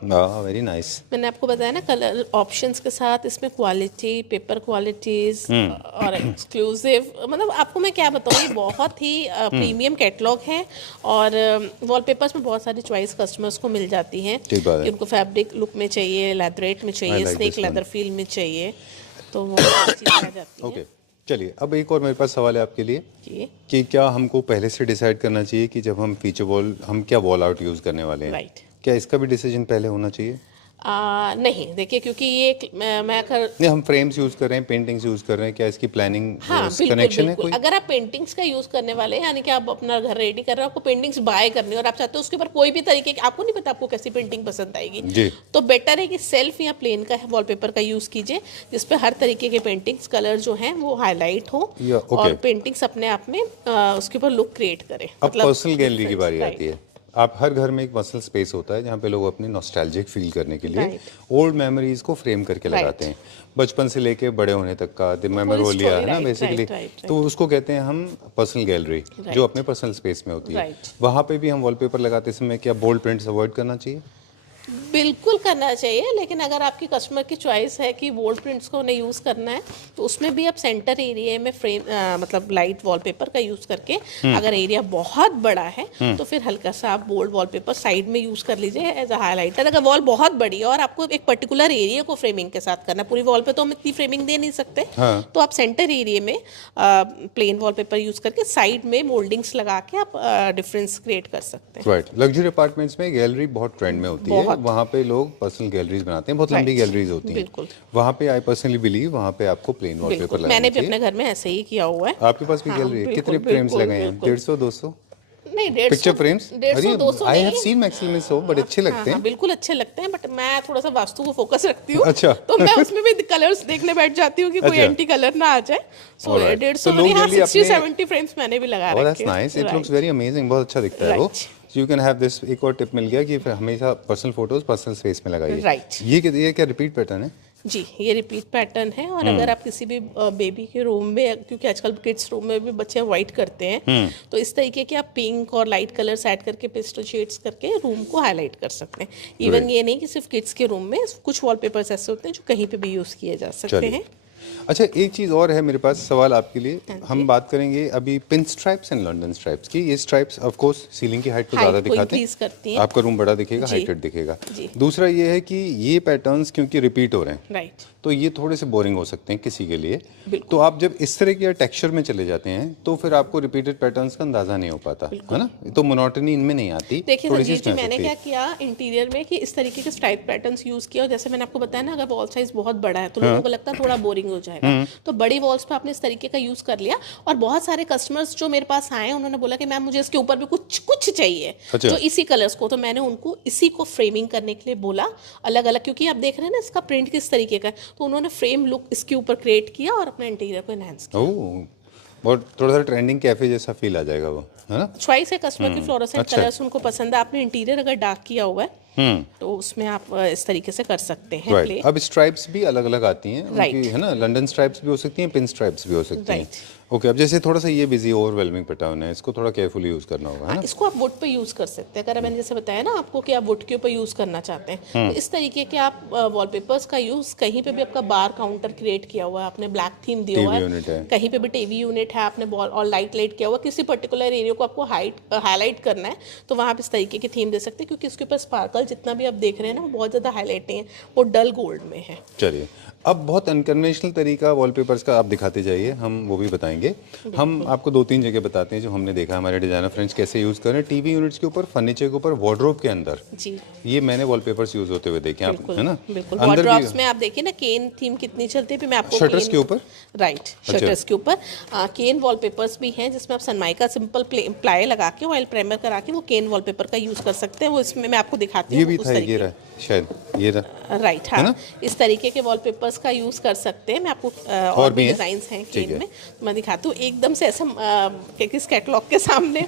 Very nice. मैंने आपको बताया ना कलर ऑप्शंस के साथ इसमें क्वालिटी, पेपर क्वालिटीज और एक्सक्लूसिव, मतलब आपको मैं क्या बताऊँ, ये बहुत ही प्रीमियम कैटलॉग है। और वॉलपेपर्स में बहुत सारी चॉइस कस्टमर्स को मिल जाती हैं ठीक बात है। कि उनको फैब्रिक लुक में चाहिए, लेदरेट में चाहिए, like snake this one. Leather feel में चाहिए, तो वो सारी चीज़ें आ जाती हैं। ओके, चलिए अब एक और मेरे पास सवाल है आपके लिए जी, कि क्या हमको पहले से डिसाइड करना चाहिए कि जब हम फीचर वॉल, हम क्या वॉल आउट यूज़ करने वाले हैं? राइट। क्या इसका भी डिसीजन पहले होना चाहिए? नहीं, देखिए, क्योंकि ये मैं अगर नहीं, हम फ्रेम्स यूज़ कर रहे हैं, पेंटिंग्स यूज़ कर रहे हैं, क्या इसकी प्लानिंग हाँ बिल्कुल कनेक्शन है बिल्कुल, कोई? अगर आप पेंटिंग्स का यूज करने वाले हैं, यानी कि आप अपना घर रेडी कर रहे हो, आपको पेंटिंग्स बाय करनी है और आप चाहते हो उसके ऊपर कोई भी तरीके की, आपको नहीं पता आपको कैसी पेंटिंग पसंद आएगी, जी। तो बेटर है कि सेल्फ या प्लेन का वॉलपेपर का यूज कीजिए, जिसपे हर तरीके के पेंटिंग्स कलर जो हैं वो हाईलाइट हो या, ओके। और पेंटिंग्स अपने आप में उसके ऊपर लुक क्रिएट करे। अब पर्सनल गैलरी की difference, बारी right. आती है। आप हर घर में एक पर्सनल स्पेस होता है जहाँ पे लोग अपनी नॉस्टैल्जिक फील करने के लिए Right. ओल्ड मेमोरीज को फ्रेम करके Right. लगाते हैं, बचपन से लेके बड़े होने तक का द पूरी मेमोरिया है story, ना right, बेसिकली। right, right, तो उसको कहते हैं हम पर्सनल गैलरी, Right. जो अपने पर्सनल स्पेस में होती है। Right. वहाँ पे भी हम वॉलपेपर लगाते समय क्या बोल्ड प्रिंट्स अवॉइड करना चाहिए? बिल्कुल करना चाहिए, लेकिन अगर आपकी कस्टमर की चॉइस है कि बोल्ड प्रिंट्स को उन्हें यूज़ करना है, तो उसमें भी आप सेंटर एरिया में फ्रेम मतलब लाइट वॉलपेपर का यूज़ करके, अगर एरिया बहुत बड़ा है तो फिर हल्का सा आप बोल्ड वॉलपेपर साइड में यूज़ कर लीजिए एज अ हाईलाइटर। अगर वॉल बहुत बड़ी है और आपको एक पर्टिकुलर एरिया को फ्रेमिंग के साथ करना है, पूरी वॉल पे तो हम इतनी फ्रेमिंग दे नहीं सकते, तो आप सेंटर एरिया में प्लेन वॉलपेपर यूज़ करके साइड में मोल्डिंग्स लगा के आप डिफरेंस क्रिएट कर सकते हैं। राइट। लग्जरी अपार्टमेंट्स में गैलरी बहुत ट्रेंड में होती है, वहाँ पे लोग पर्सनल गैलरीज बनाते हैं, बहुत लंबी Right. गैलरीज होती हैं। बिल्कुल। वहाँ पे आई पर्सनली बिलीव वहाँ पे आपको प्लेन वॉलपेपर बिल्कुल, लगाना मैंने भी चाहिए। अपने घर में ऐसे ही किया हुआ है। आपके पास भी हाँ, गैलरी है? बिल्कुल, कितने फ्रेम्स बिल्कुल, लगे हैं? बिल्कुल। 150 200 नहीं, 150 पिक्चर फ्रेम्स? 150 200 आई नहीं हैव है। सीन मैक्सिमम 100, बड़े अच्छे लगते हाँ, हैं। बिल्कुल अच्छे लगते हैं, बट मैं थोड़ा सा वास्तु को फोकस रखती हूँ। अच्छा। तो मैं उसमें भी कलर्स देखने बैठ जाती हूँ कि कोई अच्छा। एंटी कलर ना आ जाए। सो Alright. 150 तो लोग नहीं, हाँ, जल्दी 60 अपने- 70 फ्रेम्स मैंने भी लगा ओह दैट्स रखे हैं। Nice, it looks Right. Very amazing, बहुत अच्छा दिखता है वो। Right. You can have this. एक और टिप मिल गया कि फिर हमेशा पर्सनल फोटोज पर्सनल स्पेस में लगाइए। Right. ये क्या रिपीट पैटर्न है? जी, ये रिपीट पैटर्न है। और अगर आप किसी भी बेबी के रूम में, क्योंकि आजकल किड्स रूम में भी बच्चे वाइट करते हैं, तो इस तरीके के आप पिंक और लाइट कलर्स ऐड करके, पेस्टल शेड्स करके रूम को हाईलाइट कर सकते हैं। Even Right. ये नहीं कि सिर्फ किड्स के रूम में, कुछ वॉलपेपर्स ऐसे होते हैं जो कहीं पे भी यूज़ किए जा सकते चलिए। हैं। अच्छा, एक चीज़ और है मेरे पास सवाल आपके लिए। हम बात करेंगे अभी pin stripes and London stripes की। ये स्ट्राइप्स ऑफ कोर्स सीलिंग की हाइट को Height ज़्यादा को दिखाते increase करती हैं, हैं। आपका रूम बड़ा दिखेगा, जी। हाइटेड दिखेगा। जी। दूसरा ये है कि ये पैटर्न्स क्योंकि रिपीट हो रहे हैं, राइट। तो ये थोड़े से बोरिंग हो सकते हैं किसी के लिए। तो आप जब इस तरह के टेक्सचर में चले जाते हैं तो फिर आपको रिपीटेड पैटर्न्स का अंदाजा नहीं हो पाता, है ना? तो मोनोटनी इनमें नहीं आती। देखिए थोड़ी सी रंजीत जी, इसमें आ मैंने सकती क्या है। किया इंटीरियर में कि इस तरीके के स्ट्राइप पैटर्न्स यूज किया, और जैसे मैंने आपको बताया ना, अगर वॉल साइज बहुत बड़ा है तो लोगों को लगता है थोड़ा बोरिंग हो जाएगा, तो बड़ी वॉल्स पे आपने इस तरीके का यूज कर लिया। और बहुत सारे कस्टमर्स जो मेरे पास आए, उन्होंने बोला कि मैम मुझे इसके ऊपर भी कुछ कुछ चाहिए, अच्छा। जो इसी कलर्स को, तो मैंने उनको इसी को फ्रेमिंग करने के लिए बोला अलग अलग, क्योंकि आप देख रहे हैं ना इसका प्रिंट किस तरीके का है, तो उन्होंने फ्रेम लुक इसके ऊपर क्रिएट किया और अपने इंटीरियर को एनहांस किया। ओह, बहुत थोड़ा सा ट्रेंडिंग कैफे जैसा फील आ जाएगा वो, है ना? चॉइस है कस्टमर की, फ्लोरोसेंट अच्छा। कलर्स उनको पसंद है। आपने इंटीरियर अगर डार्क किया हुआ है तो उसमें आप इस तरीके से कर सकते हैं प्ले। राइट। अब स्ट्राइप्स भी अलग अलग आती हैं उनकी, Right. है ना? लंदन स्ट्राइप्स भी हो सकती हैं, पिन स्ट्राइप्स भी हो सकती हैं। Right. ओके, अब जैसे थोड़ा सा ये बिजी ओवरवेलमिंग पैटर्न है, इसको थोड़ा केयरफुली यूज करना होगा, है ना? इसको आप वुड पे यूज कर सकते हैं। अगर मैंने जैसे बताया ना आपको कि आप वुड के ऊपर यूज करना चाहते हैं, तो इस तरीके के आप वॉलपेपर्स का यूज, कहीं पे भी आपका बार काउंटर क्रिएट किया हुआ है, आपने ब्लैक थीम दिया हुआ TV यूनिट है। कहीं पे भी टीवी यूनिट है, आपने बॉल और लाइट किया हुआ, किसी पर्टिकुलर एरिया को आपको हाईलाइट करना है, तो वहाँ पे इस तरीके की थीम दे सकते हैं, क्योंकि इसके ऊपर स्पार्कल जितना भी आप देख रहे हैं ना, वो बहुत ज़्यादा हाईलाइट नहीं है, वो डल गोल्ड में है। चलिए, अब बहुत अनकन्वेंशनल तरीका वॉलपेपर्स का आप दिखाते जाइए, हम वो भी बताएंगे। हम आपको 2-3 जगह बताते हैं जो हमने देखा, हमारे डिजाइनर फ्रेंड्स कैसे यूज़ कर रहे हैं। टीवी यूनिट्स के ऊपर, फर्नीचर के ऊपर, वार्डरोब के अंदर, जी ये मैंने वॉलपेपर्स यूज़ होते हुए देखे, आप, बिल्कुल, है ना? बिल्कुल। अंदर भी वॉर्डरोब्स में आप देखिए ना, केन थीम कितनी चलती है। फिर मैं आपको शटर्स के ऊपर? राइट, शटर्स के ऊपर केन वॉलपेपर्स भी हैं, जिसमें आप सनमाइका सिंपल प्लाई लगा के, ऑयल प्राइमर करा के वो केन वॉलपेपर का यूज कर सकते हैं। वो इसमें मैं आपको दिखाती ये हूँ भी उस था, ये तरीके। रहा शायद, ये रहा। राइट, है ना? हाँ, इस तरीके के वॉलपेपर्स का यूज कर सकते हैं। मैं आपको और भी डिजाइन्स हैं ठीक केन है। में, तो मैं दिखाती हूँ एकदम से ऐसा किस कैटलॉग के सामने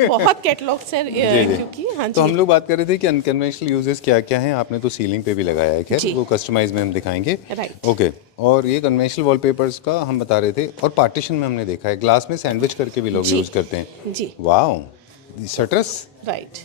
बहुत कैटलॉग्स है, क्योंकि हाँ तो जी। हम लोग बात कर रहे थे कि अनकन्वेंशनल यूजेस क्या क्या हैं। आपने तो सीलिंग पे भी लगाया है, खैर जी। वो कस्टमाइज में हम दिखाएंगे। Right. ओके, और ये कन्वेंशनल वॉलपेपर्स का हम बता रहे थे, और पार्टीशन में हमने देखा है ग्लास में सैंडविच करके भी लोग जी। यूज करते हैं। जी वाओ, शटर्स, राइट।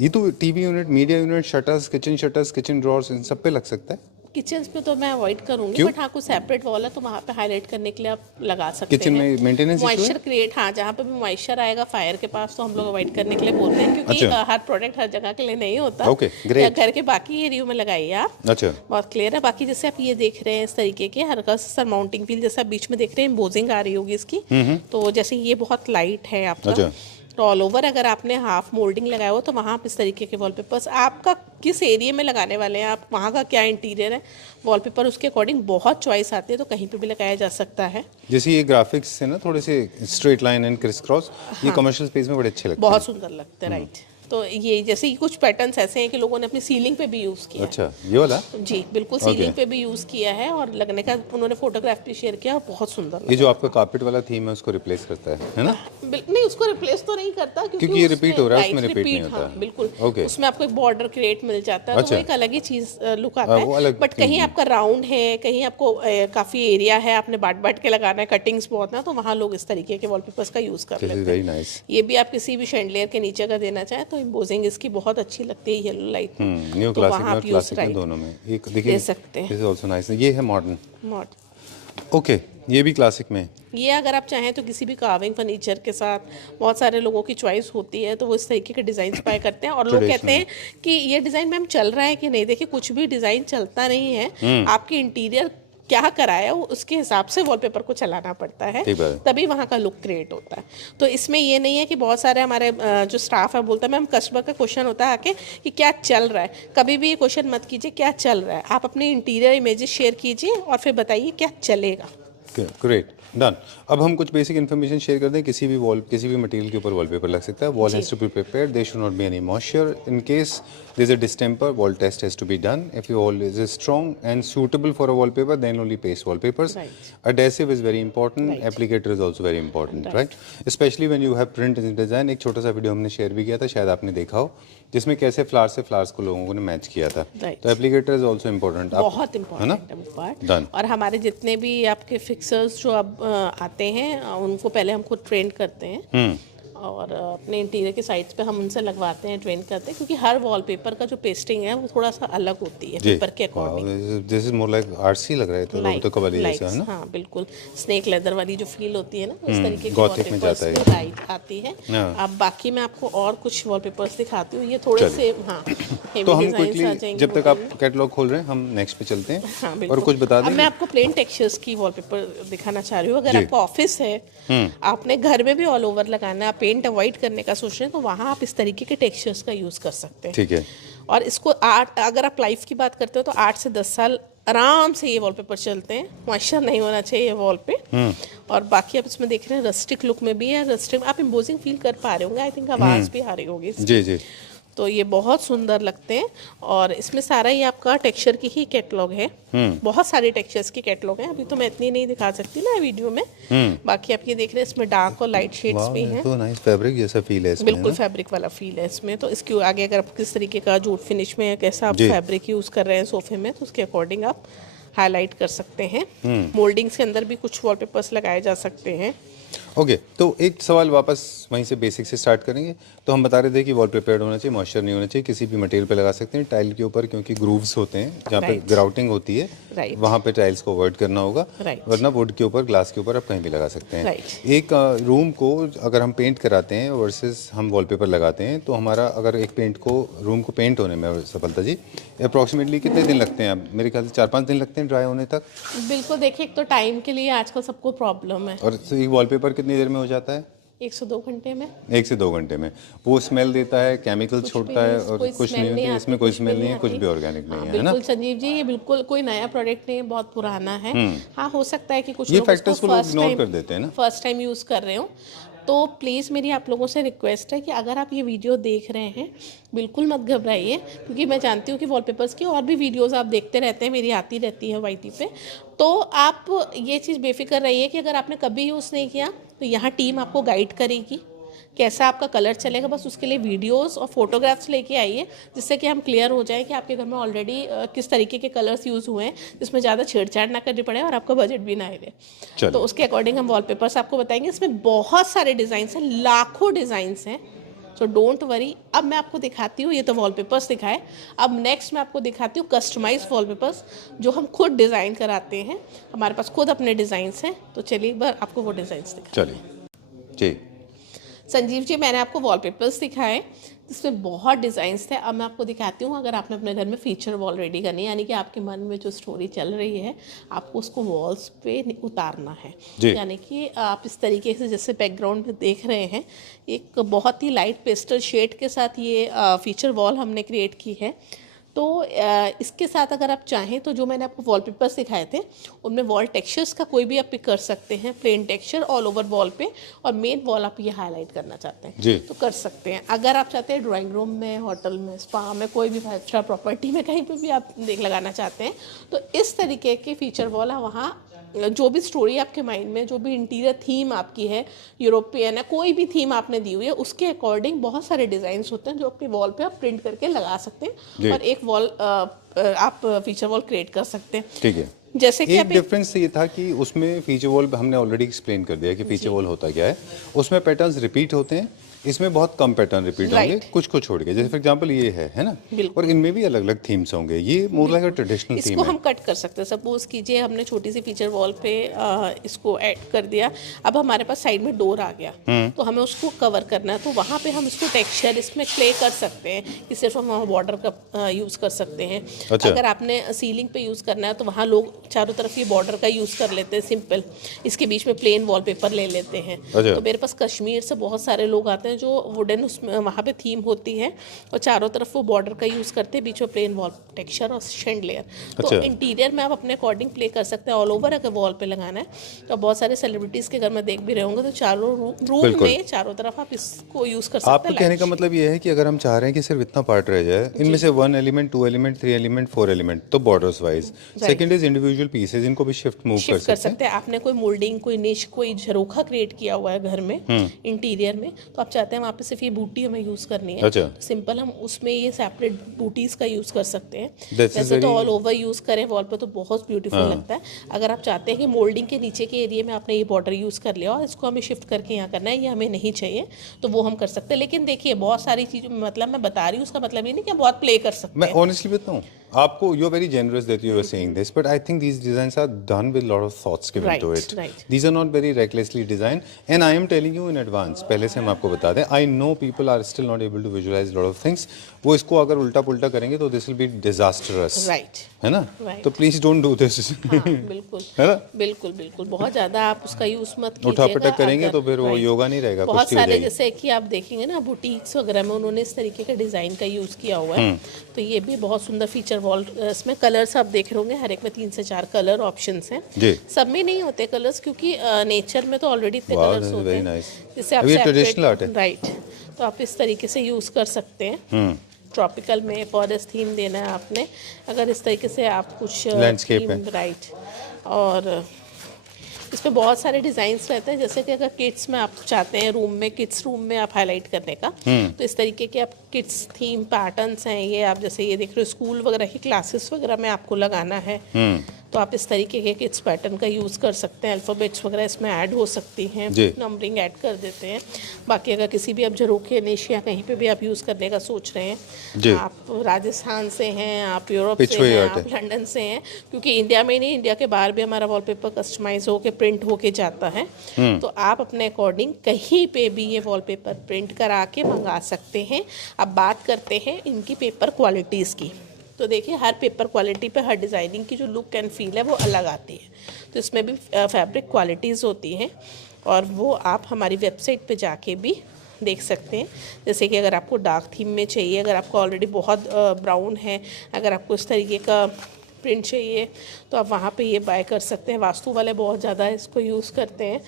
ये तो TV unit, media unit, shutters, kitchen drawers, इन सब पे लग सकता है। किचन्स पे तो मैं अवॉइड करूंगी, बट हाँ कुछ सेपरेट वॉल है तो वहाँ पे हाईलाइट करने के लिए आप लगा सकते किचन हैं। में मेंटेनेंस मॉइस्चर क्रिएट, हाँ जहाँ पे भी मॉइस्चर आएगा फायर के पास तो हम लोग अवॉइड करने के लिए बोलते हैं, क्योंकि अच्छा। हर प्रोडक्ट हर जगह के लिए नहीं होता। Okay, great. घर के बाकी एरियो में लगाइए आप, अच्छा, बहुत क्लियर है। बाकी जैसे आप ये देख रहे हैं इस तरीके के हल्का सा माउंटिंग फील, जैसे आप बीच में देख रहे हैं एम्बोजिंग आ रही होगी इसकी, तो जैसे ये बहुत लाइट है आपका। अच्छा। तो ऑल ओवर अगर आपने हाफ मोल्डिंग लगाया हो तो वहाँ आप इस तरीके के वॉलपेपर्स, आपका किस एरिया में लगाने वाले हैं, आप वहाँ का क्या इंटीरियर है, वॉलपेपर उसके अकॉर्डिंग बहुत चॉइस आती है, तो कहीं पे भी लगाया जा सकता है। जैसे ये ग्राफिक्स है ना, थोड़े से straight line and criss cross, ये कमर्शियल स्पेस में बड़े अच्छे लगते हैं। बहुत सुंदर लगता है, राइट। तो ये जैसे ही कुछ पैटर्न्स ऐसे हैं कि लोगों ने अपनी सीलिंग पे भी यूज़ किया अच्छा, ये वाला? है। जी बिल्कुल, सीलिंग पे भी यूज़ किया है और लगने का उन्होंने फोटोग्राफ भी शेयर किया, बहुत सुंदर ये जो आपका कार्पेट वाला थीम है उसको रिप्लेस करता है ना? नहीं, उसको रिप्लेस तो नहीं करता, क्योंकि ये रिपीट हो रहा है, उसमें रिपीट नहीं होता। हाँ, बिल्कुल। ओके। उसमें आपको एक बॉर्डर क्रिएट मिल जाता है, अच्छा। तो वो एक अलग ही चीज लुक आता वो है। अलग बट कहीं आपका राउंड है, कहीं आपको काफी एरिया है, आपने बाट के लगाना है, कटिंग्स बहुत ना, तो वहाँ लोग इस तरीके के वॉलपेपर्स का यूज कर दिस इज लेते वेरी हैं। नाइस। ये भी आप किसी भी शैंडलियर के नीचे का देना चाहें तो इम्पोजिंग इसकी बहुत अच्छी लगती है येलो लाइट में। न्यू तो क्लासिक वहाँ और आप यूज क्लासिक में दोनों में एक देखिए, दे सकते हैं। This is also nice. ये है मॉडर्न। मॉडर्न। ओके, ये भी क्लासिक में। ये अगर आप चाहें तो किसी भी कार्विंग फर्नीचर के साथ, बहुत सारे लोगों की चॉइस होती है तो वो इस तरीके के डिज़ाइन बाय करते हैं, और लोग कहते हैं कि ये डिज़ाइन मैम चल रहा है कि नहीं। देखिए, कुछ भी डिज़ाइन चलता नहीं है, आपके इंटीरियर क्या कराया वो उसके हिसाब से वॉलपेपर को चलाना पड़ता है, तभी वहाँ का लुक क्रिएट होता है। तो इसमें ये नहीं है कि बहुत सारे हमारे जो स्टाफ है बोलता है मैम, कस्टमर का क्वेश्चन होता है आके कि क्या चल रहा है। कभी भी ये क्वेश्चन मत कीजिए क्या चल रहा है, आप अपने इंटीरियर इमेजेस शेयर कीजिए और फिर बताइए क्या चलेगा। Great, done. अब हम कुछ बेसिक इन्फॉर्मेशन शेयर कर दें। किसी भी मटेरियल के ऊपर वॉलपेपर लग सकता है। Wall has to be prepared, there should not be any moisture. In case there is a distemper, wall test has to be done. If your wall is strong and suitable for a wallpaper, then only paste wallpapers. Adhesive is very important. Applicator is also very important, right? Especially when you have print in design. एक छोटा सा video हमने share भी किया था, शायद आपने देखा हो, जिसमें कैसे फ्लावर्स से फ्लावर्स को लोगों ने मैच किया था। तो एप्लीकेटर इज ऑल्सो इम्पोर्टेंट, बहुत इम्पोर्टेंट पार्ट। Done. और हमारे जितने भी आपके फिक्सर्स जो अब आते हैं उनको पहले हम खुद ट्रेन करते हैं, और अपने इंटीरियर के साइड्स पे हम उनसे लगवाते हैं, ट्रेन करते हैं, क्योंकि हर वॉलपेपर का जो पेस्टिंग है वो थोड़ा सा अलग होती है पेपर के according. This is more like RC लग रहा है, तो कवाली जैसा है ना। हाँ बिल्कुल, स्नेक लेदर वाली जो फील होती है ना, उस तरीके की गॉथिक में जाता है, राइट आती है। अब बाकी मैं आपको और कुछ वॉलपेपर्स दिखाती हूँ, ये थोड़े से हाँ तो हम क्विकली, जब तक आप कैटलॉग खोल रहे हैं, हम नेक्स्ट पे चलते हैं। हाँ, और कुछ बता दें। मैं आपको प्लेन टेक्सचर्स की वॉलपेपर दिखाना चाह रही हूँ। अगर आपका ऑफिस है, आपने घर में भी ऑल ओवर लगाना है, आप पेंट अवॉइड करने का सोच रहे हैं, तो वहाँ आप इस तरीके के टेक्सचर्स का यूज़ कर सकते हैं। ठीक है। और इसको अगर आप लाइफ की बात करते हो तो 8 से 10 साल आराम से ये वॉलपेपर चलते हैं। मॉइस्चर नहीं होना चाहिए वॉल पे। और बाकी आप इसमें देख रहे हैं रस्टिक लुक में भी है। रस्टिक आप इम्पोजिंग फील कर पा रहे होंगे, आई थिंक आवाज़ भी आ रही होगी। जी जी। तो ये बहुत सुंदर लगते हैं, और इसमें सारा ही आपका टेक्सचर की ही कैटलॉग है। बहुत सारे टेक्सचर्स की कैटलॉग है, अभी तो मैं इतनी नहीं दिखा सकती ना वीडियो में। बाकी आप ये देख रहे हैं, इसमें डार्क और लाइट शेड्स भी हैं। तो नाइस फैब्रिक जैसा फील है इसमें, बिल्कुल फैब्रिक वाला फील है इसमें। तो इसके आगे अगर आप किस तरीके का जूट फिनिश में कैसा आप फैब्रिक यूज़ कर रहे हैं सोफे में, तो उसके अकॉर्डिंग आप हाईलाइट कर सकते हैं। मोल्डिंग्स के अंदर भी कुछ वॉलपेपर्स लगाए जा सकते हैं। ओके, तो एक सवाल वापस वहीं से बेसिक से स्टार्ट करेंगे। तो हम बता रहे थे कि वॉल प्रिपेयर्ड होना चाहिए, मॉइस्चर नहीं होना चाहिए, किसी भी मटेरियल पे लगा सकते हैं। टाइल के ऊपर क्योंकि ग्रूव्स होते हैं जहाँ पे ग्राउटिंग होती है, वहाँ पे टाइल्स को अवॉइड करना होगा, वरना वुड के ऊपर, ग्लास के ऊपर आप कहीं भी लगा सकते हैं। एक रूम को अगर हम पेंट कराते हैं वर्सेस हम वॉलपेपर लगाते हैं, तो हमारा अगर एक रूम को पेंट होने में सफलता जी अप्रॉक्सीमेटली कितने दिन लगते हैं? मेरे ख्याल से 4-5 दिन लगते हैं ड्राई होने तक। बिल्कुल, देखिए एक तो टाइम के लिए आजकल सबको प्रॉब्लम है। और एक वॉलपेपर कितनी देर में हो जाता है? 1 से 2 घंटे में। 1 से 2 घंटे में। वो स्मेल देता है, केमिकल छोड़ता है, और कुछ नहीं होती, इसमें कोई स्मेल नहीं है, कुछ भी ऑर्गेनिक नहीं है, है ना? बिल्कुल संजीव जी, ये बिल्कुल कोई नया प्रोडक्ट नहीं है, बहुत पुराना है। हाँ, हो सकता है कि कुछ ये फैक्टर्स को लोग इग्नोर कर देते हैं ना, फर्स्ट टाइम यूज़ कर रहे हो। तो प्लीज़ मेरी आप लोगों से रिक्वेस्ट है कि अगर आप ये वीडियो देख रहे हैं, बिल्कुल मत घबराइए, क्योंकि मैं जानती हूँ कि वॉलपेपर्स की और भी वीडियोस आप देखते रहते हैं, मेरी आती रहती है वाईटी पे। तो आप ये चीज़ बेफिक्र रहिए कि अगर आपने कभी यूज़ नहीं किया तो यहाँ टीम आपको गाइड करेगी, कैसा आपका कलर चलेगा। बस उसके लिए वीडियोस और फोटोग्राफ्स लेके आइए, जिससे कि हम क्लियर हो जाए कि आपके घर में ऑलरेडी किस तरीके के कलर्स यूज़ हुए हैं, जिसमें ज़्यादा छेड़छाड़ ना करनी पड़े और आपका बजट भी ना आए। तो उसके अकॉर्डिंग हम वॉलपेपर्स आपको बताएंगे। इसमें बहुत सारे डिज़ाइंस हैं, लाखों डिज़ाइंस हैं सो डोंट वरी। अब मैं आपको दिखाती हूँ, ये तो वॉलपेपर्स दिखाए, अब नेक्स्ट मैं आपको दिखाती हूँ कस्टमाइज वॉलपेपर्स जो हम खुद डिज़ाइन कराते हैं। हमारे पास खुद अपने डिज़ाइंस हैं, तो चलिए एक बार आपको वो डिज़ाइंस दिखा। चलिए जी। संजीव जी, मैंने आपको वॉलपेपर्स दिखाए जिसमें बहुत डिज़ाइंस थे। अब मैं आपको दिखाती हूँ, अगर आपने अपने घर में फीचर वॉल रेडी करनी है, यानी कि आपके मन में जो स्टोरी चल रही है आपको उसको वॉल्स पे उतारना है। जी। यानी कि आप इस तरीके से जैसे बैकग्राउंड में देख रहे हैं, एक बहुत ही लाइट पेस्टल शेड के साथ ये फीचर वॉल हमने क्रिएट की है। तो इसके साथ अगर आप चाहें तो जो मैंने आपको वॉलपेपर्स दिखाए थे उनमें वॉल टेक्सचर्स का कोई भी आप पिक कर सकते हैं, plain texture all over wall पे, और मेन वॉल आप ये हाईलाइट करना चाहते हैं जी। तो कर सकते हैं। अगर आप चाहते हैं ड्राइंग रूम में, होटल में, स्पा में, कोई भी 5 स्टार प्रॉपर्टी में कहीं पे भी आप देख लगाना चाहते हैं तो इस तरीके के फीचर वॉल है। वहाँ जो भी स्टोरी आपके माइंड में, जो भी इंटीरियर थीम आपकी है, यूरोपियन है, कोई भी थीम आपने दी हुई है, उसके अकॉर्डिंग बहुत सारे डिज़ाइंस होते हैं जो अपनी वॉल पे आप प्रिंट करके लगा सकते हैं और एक वॉल आप फीचर वॉल क्रिएट कर सकते हैं। ठीक है। जैसे कि एक डिफरेंस ये था कि उसमें फीचर वॉल हमने ऑलरेडी एक्सप्लेन कर दिया कि फीचर वॉल होता क्या है। उसमें पैटर्न्स रिपीट होते हैं, इसमें बहुत कम पैटर्न रिपीट होंगे, कुछ को छोड़ के। जैसे फॉर एग्जांपल ये है ना, और इनमें भी अलग अलग थीम्स होंगे। ये more like a traditional theme इसको है। हम कट कर सकते हैं। सपोज कीजिए हमने छोटी सी फीचर वॉल पे इसको ऐड कर दिया, अब हमारे पास साइड में डोर आ गया तो हमें उसको कवर करना है, तो वहाँ पे हम इसको टेक्सचर इसमें प्ले कर सकते हैं कि सिर्फ हम वहाँ बॉर्डर का यूज़ कर सकते हैं। अच्छा। अगर आपने सीलिंग पे यूज़ करना है तो वहाँ लोग चारों तरफ ये बॉर्डर का यूज़ कर लेते हैं सिंपल, इसके बीच में प्लेन वॉलपेपर ले लेते हैं। अच्छा। तो मेरे पास कश्मीर से बहुत सारे लोग आते हैं जो वुडन उसमें वहाँ पे थीम होती है और चारों तरफ वो बॉर्डर का यूज़ करते हैं, बीच में प्लेन वॉल टेक्सचर और शेंडलेयर। तो इंटीरियर में आप अपने अकॉर्डिंग प्ले कर सकते हैं। ऑल ओवर अगर वॉल पे लगाना है तो बहुत सारे सेलिब्रिटीज़ के घर में देख भी रहे होंगे, तो चारों रूम में चारों तरफ आप इसको यूज़ कर सकते हैं। आपके कहने का मतलब ये है कि अगर हम चाह रहे हैं कि सिर्फ इतना पार्ट रह जाए, इनमें से 1 एलिमेंट, 2 एलिमेंट, 3 एलिमेंट, 4 एलिमेंट, तो borders wise. Second is individual pieces, इनको भी शिफ्ट मूव कर सकते हैं। आपने कोई मोल्डिंग, कोई निश, कोई झरोखा क्रिएट किया हुआ है घर में इंटीरियर में, तो आप चाहते हैं वहाँ पे सिर्फ ये बूटी हमें यूज़ करनी है। अच्छा। तो सिंपल हम उसमें ये सेपरेट बूटीज़ का यूज़ कर सकते हैं। This is वैसे तो very- ऑल ओवर यूज़ करें वॉल पे तो बहुत ब्यूटीफुल लगता है। अगर आप चाहते हैं कि मोल्डिंग के नीचे के एरिया में आपने ये बॉर्डर यूज़ कर लिया और इसको हमें शिफ्ट करके यहाँ करना है, ये हमें नहीं चाहिए, तो वो हम कर सकते हैं। लेकिन देखिए बहुत सारी चीज़, मतलब मैं बता रही हूँ उसका मतलब ये नहीं कि हम बहुत प्ले कर सकते मैं हैं। ऑनेस्टली बताऊं आपको, you are very generous that you are saying this, but I think these designs are done with lot of thoughts given to it. right. These are not very recklessly design, and I am telling you in advance, पहले से हम आपको बता दें, I know people are still not able to visualise lot of things. वो इसको अगर उल्टा पुल्टा करेंगे तो this will be disastrous, right, है ना? Right. तो प्लीज डोंट डू दिस। बिल्कुल है ना? बिल्कुल बिल्कुल, बहुत ज़्यादा आप उसका यूज़ मत कीजिएगा। उठा पटक करेंगे अगर- तो फिर वो Right. योगा नहीं रहेगा, बहुत कुश्ती हो सारे जाएगी। जैसे कि आप देखेंगे ना बुटीक्स वगैरह में उन्होंने इस तरीके का डिज़ाइन का यूज़ किया हुआ है, तो ये भी बहुत सुंदर फीचर वॉल। इसमें कलर्स आप देख रहे होंगे, हर एक में 3 से 4 कलर ऑप्शंस हैं। जी। सब में नहीं होते कलर्स, क्योंकि नेचर में तो ऑलरेडी इतने Wow, कलर्स this is होते very हैं nice. जिससे आप अब ये traditional art है। राइट, तो आप इस तरीके से यूज़ कर सकते हैं। ट्रॉपिकल में फॉरेस्ट थीम देना है आपने, अगर इस तरीके से आप कुछ Landscape है। राइट। और इसमें बहुत सारे डिज़ाइंस रहते हैं, जैसे कि अगर किड्स में आप चाहते हैं रूम में, किड्स रूम में आप हाईलाइट करने का, तो इस तरीके के आप किड्स थीम पैटर्न्स हैं ये। आप जैसे ये देख रहे हो, स्कूल वगैरह की क्लासेस वगैरह में आपको लगाना है, तो आप इस तरीके के किड्स पैटर्न का यूज़ कर सकते हैं। अल्फ़ाबेट्स वगैरह इसमें ऐड हो सकती हैं, नंबरिंग ऐड कर देते हैं। बाकी अगर किसी भी आप झरोखे, निश या कहीं पे भी आप यूज़ करने का सोच रहे हैं, आप राजस्थान से हैं, आप यूरोप से हैं, आप लंदन से हैं, क्योंकि इंडिया में नहीं, इंडिया के बाहर भी हमारा वॉलपेपर कस्टमाइज होके प्रिंट होके जाता है, तो आप अपने अकॉर्डिंग कहीं पे भी ये वॉलपेपर प्रिंट करा के मंगा सकते हैं। अब बात करते हैं इनकी पेपर क्वालिटीज़ की, तो देखिए हर पेपर क्वालिटी पे हर डिज़ाइनिंग की जो लुक एंड फील है वो अलग आती है। तो इसमें भी फैब्रिक क्वालिटीज़ होती हैं और वो आप हमारी वेबसाइट पे जाके भी देख सकते हैं। जैसे कि अगर आपको डार्क थीम में चाहिए, अगर आपको ऑलरेडी बहुत ब्राउन है, अगर आपको इस तरीके का प्रिंट चाहिए तो आप वहाँ पे ये बाय कर सकते हैं। वास्तु वाले बहुत ज़्यादा इसको यूज़ करते हैं,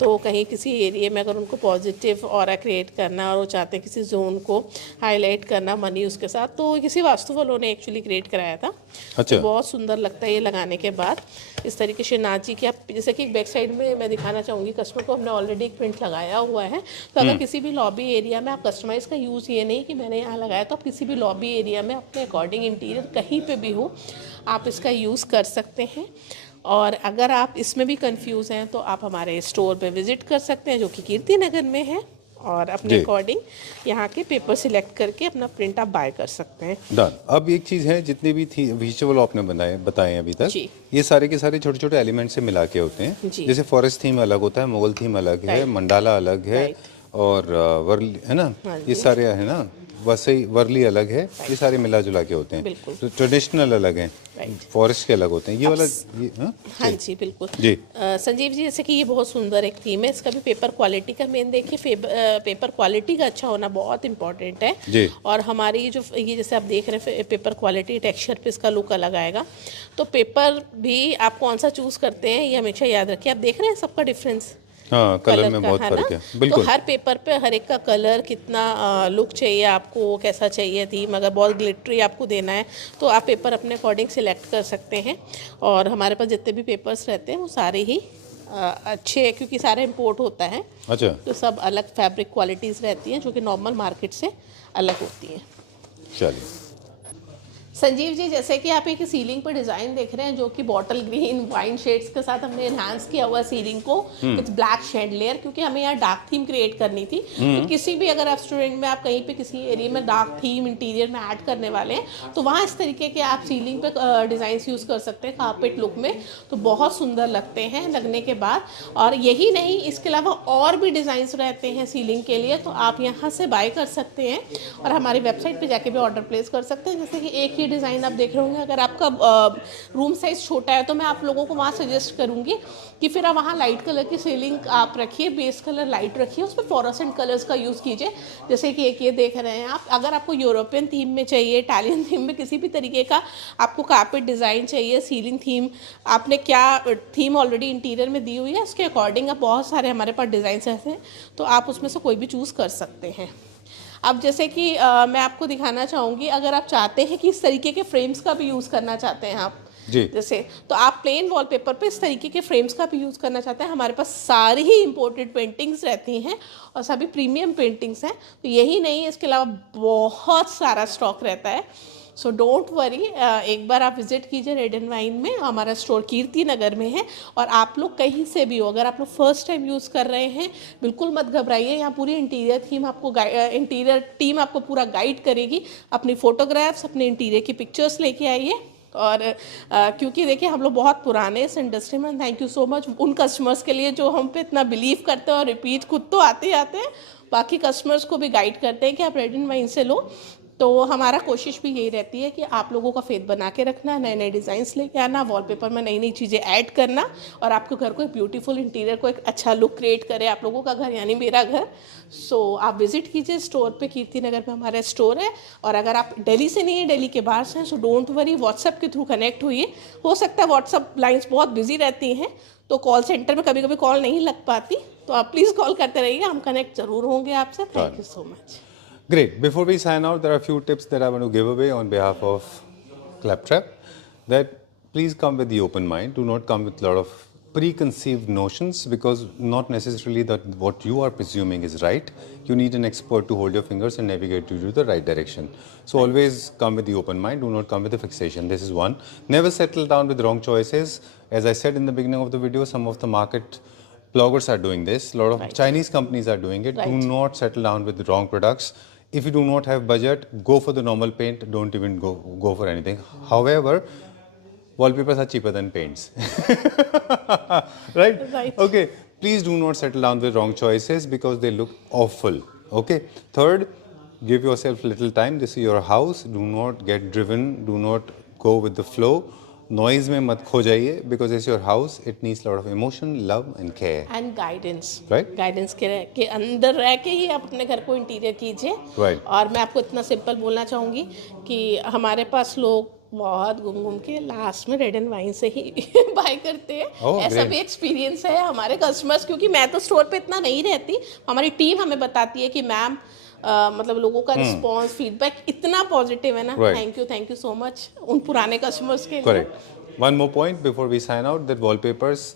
तो कहीं किसी एरिया में अगर उनको पॉजिटिव ऑरा क्रिएट करना और वो चाहते हैं किसी जोन को हाईलाइट करना मनी उसके साथ, तो किसी वास्तु वालों ने एक्चुअली क्रिएट कराया था। अच्छा। तो बहुत सुंदर लगता है ये लगाने के बाद। इस तरीके से नाची की आप, जैसे कि बैक साइड में मैं दिखाना चाहूँगी कस्टमर को, हमने ऑलरेडी एक प्रिंट लगाया हुआ है, तो अगर किसी भी लॉबी एरिया में आप कस्टमाइज़ का यूज़ ये नहीं कि मैंने यहाँ लगाया, तो आप किसी भी लॉबी एरिया में अपने अकॉर्डिंग इंटीरियर कहीं पे भी हो आप इसका यूज़ कर सकते हैं। और अगर आप इसमें भी कंफ्यूज हैं तो आप हमारे स्टोर पे विज़िट कर सकते हैं, जो कि कीर्ति नगर में है, और अपने अकॉर्डिंग यहाँ के पेपर सिलेक्ट करके अपना प्रिंट आप बाय कर सकते हैं। डन। अब एक चीज़ है, जितने भी थी विजुअल आपने बताए अभी तक, जी। ये सारे के सारे छोटे छोटे एलिमेंट से मिला के होते हैं। जी। जैसे फॉरेस्ट थीम अलग होता है, मुगल थीम अलग है, मंडाला अलग है, और वर्ली है ना, ये सारे है ना, वसई वर्ली अलग है, ये सारे मिला जुला के होते हैं। तो ट्रेडिशनल अलग हैं, फॉरेस्ट के अलग होते हैं, ये वाला ये हाँ जी बिल्कुल जी। संजीव जी, जैसे कि ये बहुत सुंदर एक थीम है, इसका भी पेपर क्वालिटी का मेन देखिए, पेपर क्वालिटी का अच्छा होना बहुत इंपॉर्टेंट है जी। और हमारी जो ये जैसे आप देख रहे हैं पेपर क्वालिटी, टेक्सचर पे इसका लुक अलग आएगा। तो पेपर भी आप कौन सा चूज़ करते हैं ये हमेशा याद रखिए। आप देख रहे हैं सबका डिफरेंस, हाँ, कलर में बहुत फर्क है, बिल्कुल। तो हर पेपर पे हर एक का कलर कितना लुक चाहिए आपको, कैसा चाहिए थीम, अगर बहुत ग्लिटरी आपको देना है तो आप पेपर अपने अकॉर्डिंग सिलेक्ट कर सकते हैं। और हमारे पास जितने भी पेपर्स रहते हैं वो सारे ही अच्छे, क्योंकि सारे इंपोर्ट होता है। अच्छा। तो सब अलग फैब्रिक क्वालिटीज़ रहती हैं जो कि नॉर्मल मार्केट से अलग होती हैं। चलिए संजीव जी, जैसे कि आप एक सीलिंग पर डिज़ाइन देख रहे हैं जो कि बॉटल ग्रीन वाइन शेड्स के साथ हमने एनहांस किया हुआ सीलिंग को विद ब्लैक शेड लेयर, क्योंकि हमें यहाँ डार्क थीम क्रिएट करनी थी। तो किसी भी अगर रेस्टोरेंट में आप कहीं पे किसी एरिया में डार्क थीम इंटीरियर में ऐड करने वाले हैं तो वहाँ इस तरीके के आप सीलिंग पे डिज़ाइन यूज़ कर सकते हैं कारपेट लुक में, तो बहुत सुंदर लगते हैं लगने के बाद। और यही नहीं, इसके अलावा और भी डिज़ाइंस रहते हैं सीलिंग के लिए, तो आप यहाँ से बाय कर सकते हैं और हमारी वेबसाइट पर जाके भी ऑर्डर प्लेस कर सकते हैं। जैसे कि एक ही डिज़ाइन आप देख रहे होंगे, अगर आपका रूम साइज़ छोटा है तो मैं आप लोगों को वहाँ सजेस्ट करूँगी कि फिर आप वहाँ लाइट कलर की सीलिंग आप रखिए, बेस कलर लाइट रखिए, उसमें फ्लोरोसेंट कलर्स का यूज़ कीजिए। जैसे कि एक ये देख रहे हैं आप, अगर आपको यूरोपियन थीम में चाहिए, इटालियन थीम में, किसी भी तरीके का आपको कारपेट डिज़ाइन चाहिए, सीलिंग थीम, आपने क्या थीम ऑलरेडी इंटीरियर में दी हुई है उसके अकॉर्डिंग आप बहुत सारे हमारे पास डिज़ाइन ऐसे हैं, तो आप उसमें से कोई भी चूज़ कर सकते हैं। अब जैसे कि मैं आपको दिखाना चाहूँगी, अगर आप चाहते हैं कि इस तरीके के फ्रेम्स का भी यूज़ करना चाहते हैं आप जी, जैसे, तो आप प्लेन वॉलपेपर पे इस तरीके के फ्रेम्स का भी यूज़ करना चाहते हैं, हमारे पास सारी ही इंपोर्टेड पेंटिंग्स रहती हैं और सभी प्रीमियम पेंटिंग्स हैं। तो यही नहीं, इसके अलावा बहुत सारा स्टॉक रहता है। सो डोंट वरी, एक बार आप विजिट कीजिए रेड एंड वाइन में, हमारा स्टोर कीर्ति नगर में है। और आप लोग कहीं से भी हो, अगर आप लोग फर्स्ट टाइम यूज़ कर रहे हैं, बिल्कुल मत घबराइए, यहाँ पूरी इंटीरियर थीम आपको इंटीरियर टीम आपको पूरा गाइड करेगी। अपनी फ़ोटोग्राफ्स, अपने इंटीरियर की पिक्चर्स लेके आइए। और क्योंकि देखिए हम लोग बहुत पुराने इस इंडस्ट्री में, थैंक यू सो मच उन कस्टमर्स के लिए जो हम पे इतना बिलीव करते हैं और रिपीट खुद तो आते हैं, बाकी कस्टमर्स को भी गाइड करते हैं कि आप रेड एंड वाइन से लो। तो हमारा कोशिश भी यही रहती है कि आप लोगों का फेथ बना के रखना, नए नए डिज़ाइंस लेके आना, वॉलपेपर में नई नई चीज़ें ऐड करना और आपके घर को एक ब्यूटीफुल इंटीरियर को एक अच्छा लुक क्रिएट करे आप लोगों का घर, यानी मेरा घर। सो आप विजिट कीजिए स्टोर पे, कीर्ति नगर पे हमारा स्टोर है। और अगर आप दिल्ली से नहीं है, दिल्ली के बाहर से हैं, सो डोंट वरी, व्हाट्सएप के थ्रू कनेक्ट हुई। हो सकता है व्हाट्सएप लाइन्स बहुत बिजी रहती हैं तो कॉल सेंटर में कभी कभी कॉल नहीं लग पाती, तो आप प्लीज़ कॉल करते रहिए, हम कनेक्ट ज़रूर होंगे आपसे। Thank you so much. great. Before we sign out, there are a few tips that I want to give away on behalf of Claptrap. That please come with the open mind. Do not come with a lot of preconceived notions, because not necessarily that what you are presuming is right. You need an expert to hold your fingers and navigate you to the right direction. So always come with the open mind. Do not come with a fixation. This is one. Never settle down with wrong choices. As I said in the beginning of the video, some of the market bloggers are doing this. A lot of Chinese companies are doing it. Do not settle down with the wrong products. If you do not have budget, go for the normal paint. Don't even go for anything. However, wallpapers are cheaper than paints. Right? Okay. Please do not settle down with wrong choices because they look awful. Okay. Third, give yourself little time. This is your house. Do not get driven. Do not go with the flow. Noise में मत खो जाइए, because it's your house, it needs lot of emotion, love and care and guidance. Right, guidance के अंदर रह के ही आप अपने घर को इंटीरियर कीजिए। राइट। और मैं आपको इतना सिंपल बोलना चाहूँगी कि हमारे पास लोग बहुत घूम के लास्ट में रेड एंड वाइन से ही बाय करते हैं। ऐसा भी एक्सपीरियंस है हमारे कस्टमर्स, क्योंकि मैं तो स्टोर पे इतना नहीं रहती, हमारी टीम हमें बताती है कि मैम मतलब लोगों का रिस्पॉन्स, फीडबैक इतना पॉजिटिव है ना। थैंक यू सो मच उन पुराने कस्टमर्स के लिए। Correct. One more point before we sign out, that wallpapers,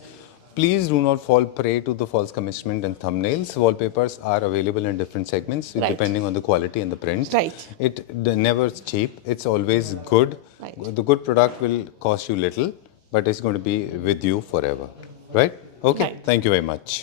please do not fall prey to the false commitment and thumbnails. Wallpapers are available in different segments depending on the quality and the print. It never is cheap. It's always good. The good product will cost you little, but it's going to be with you forever. Right? Okay. Thank you very much.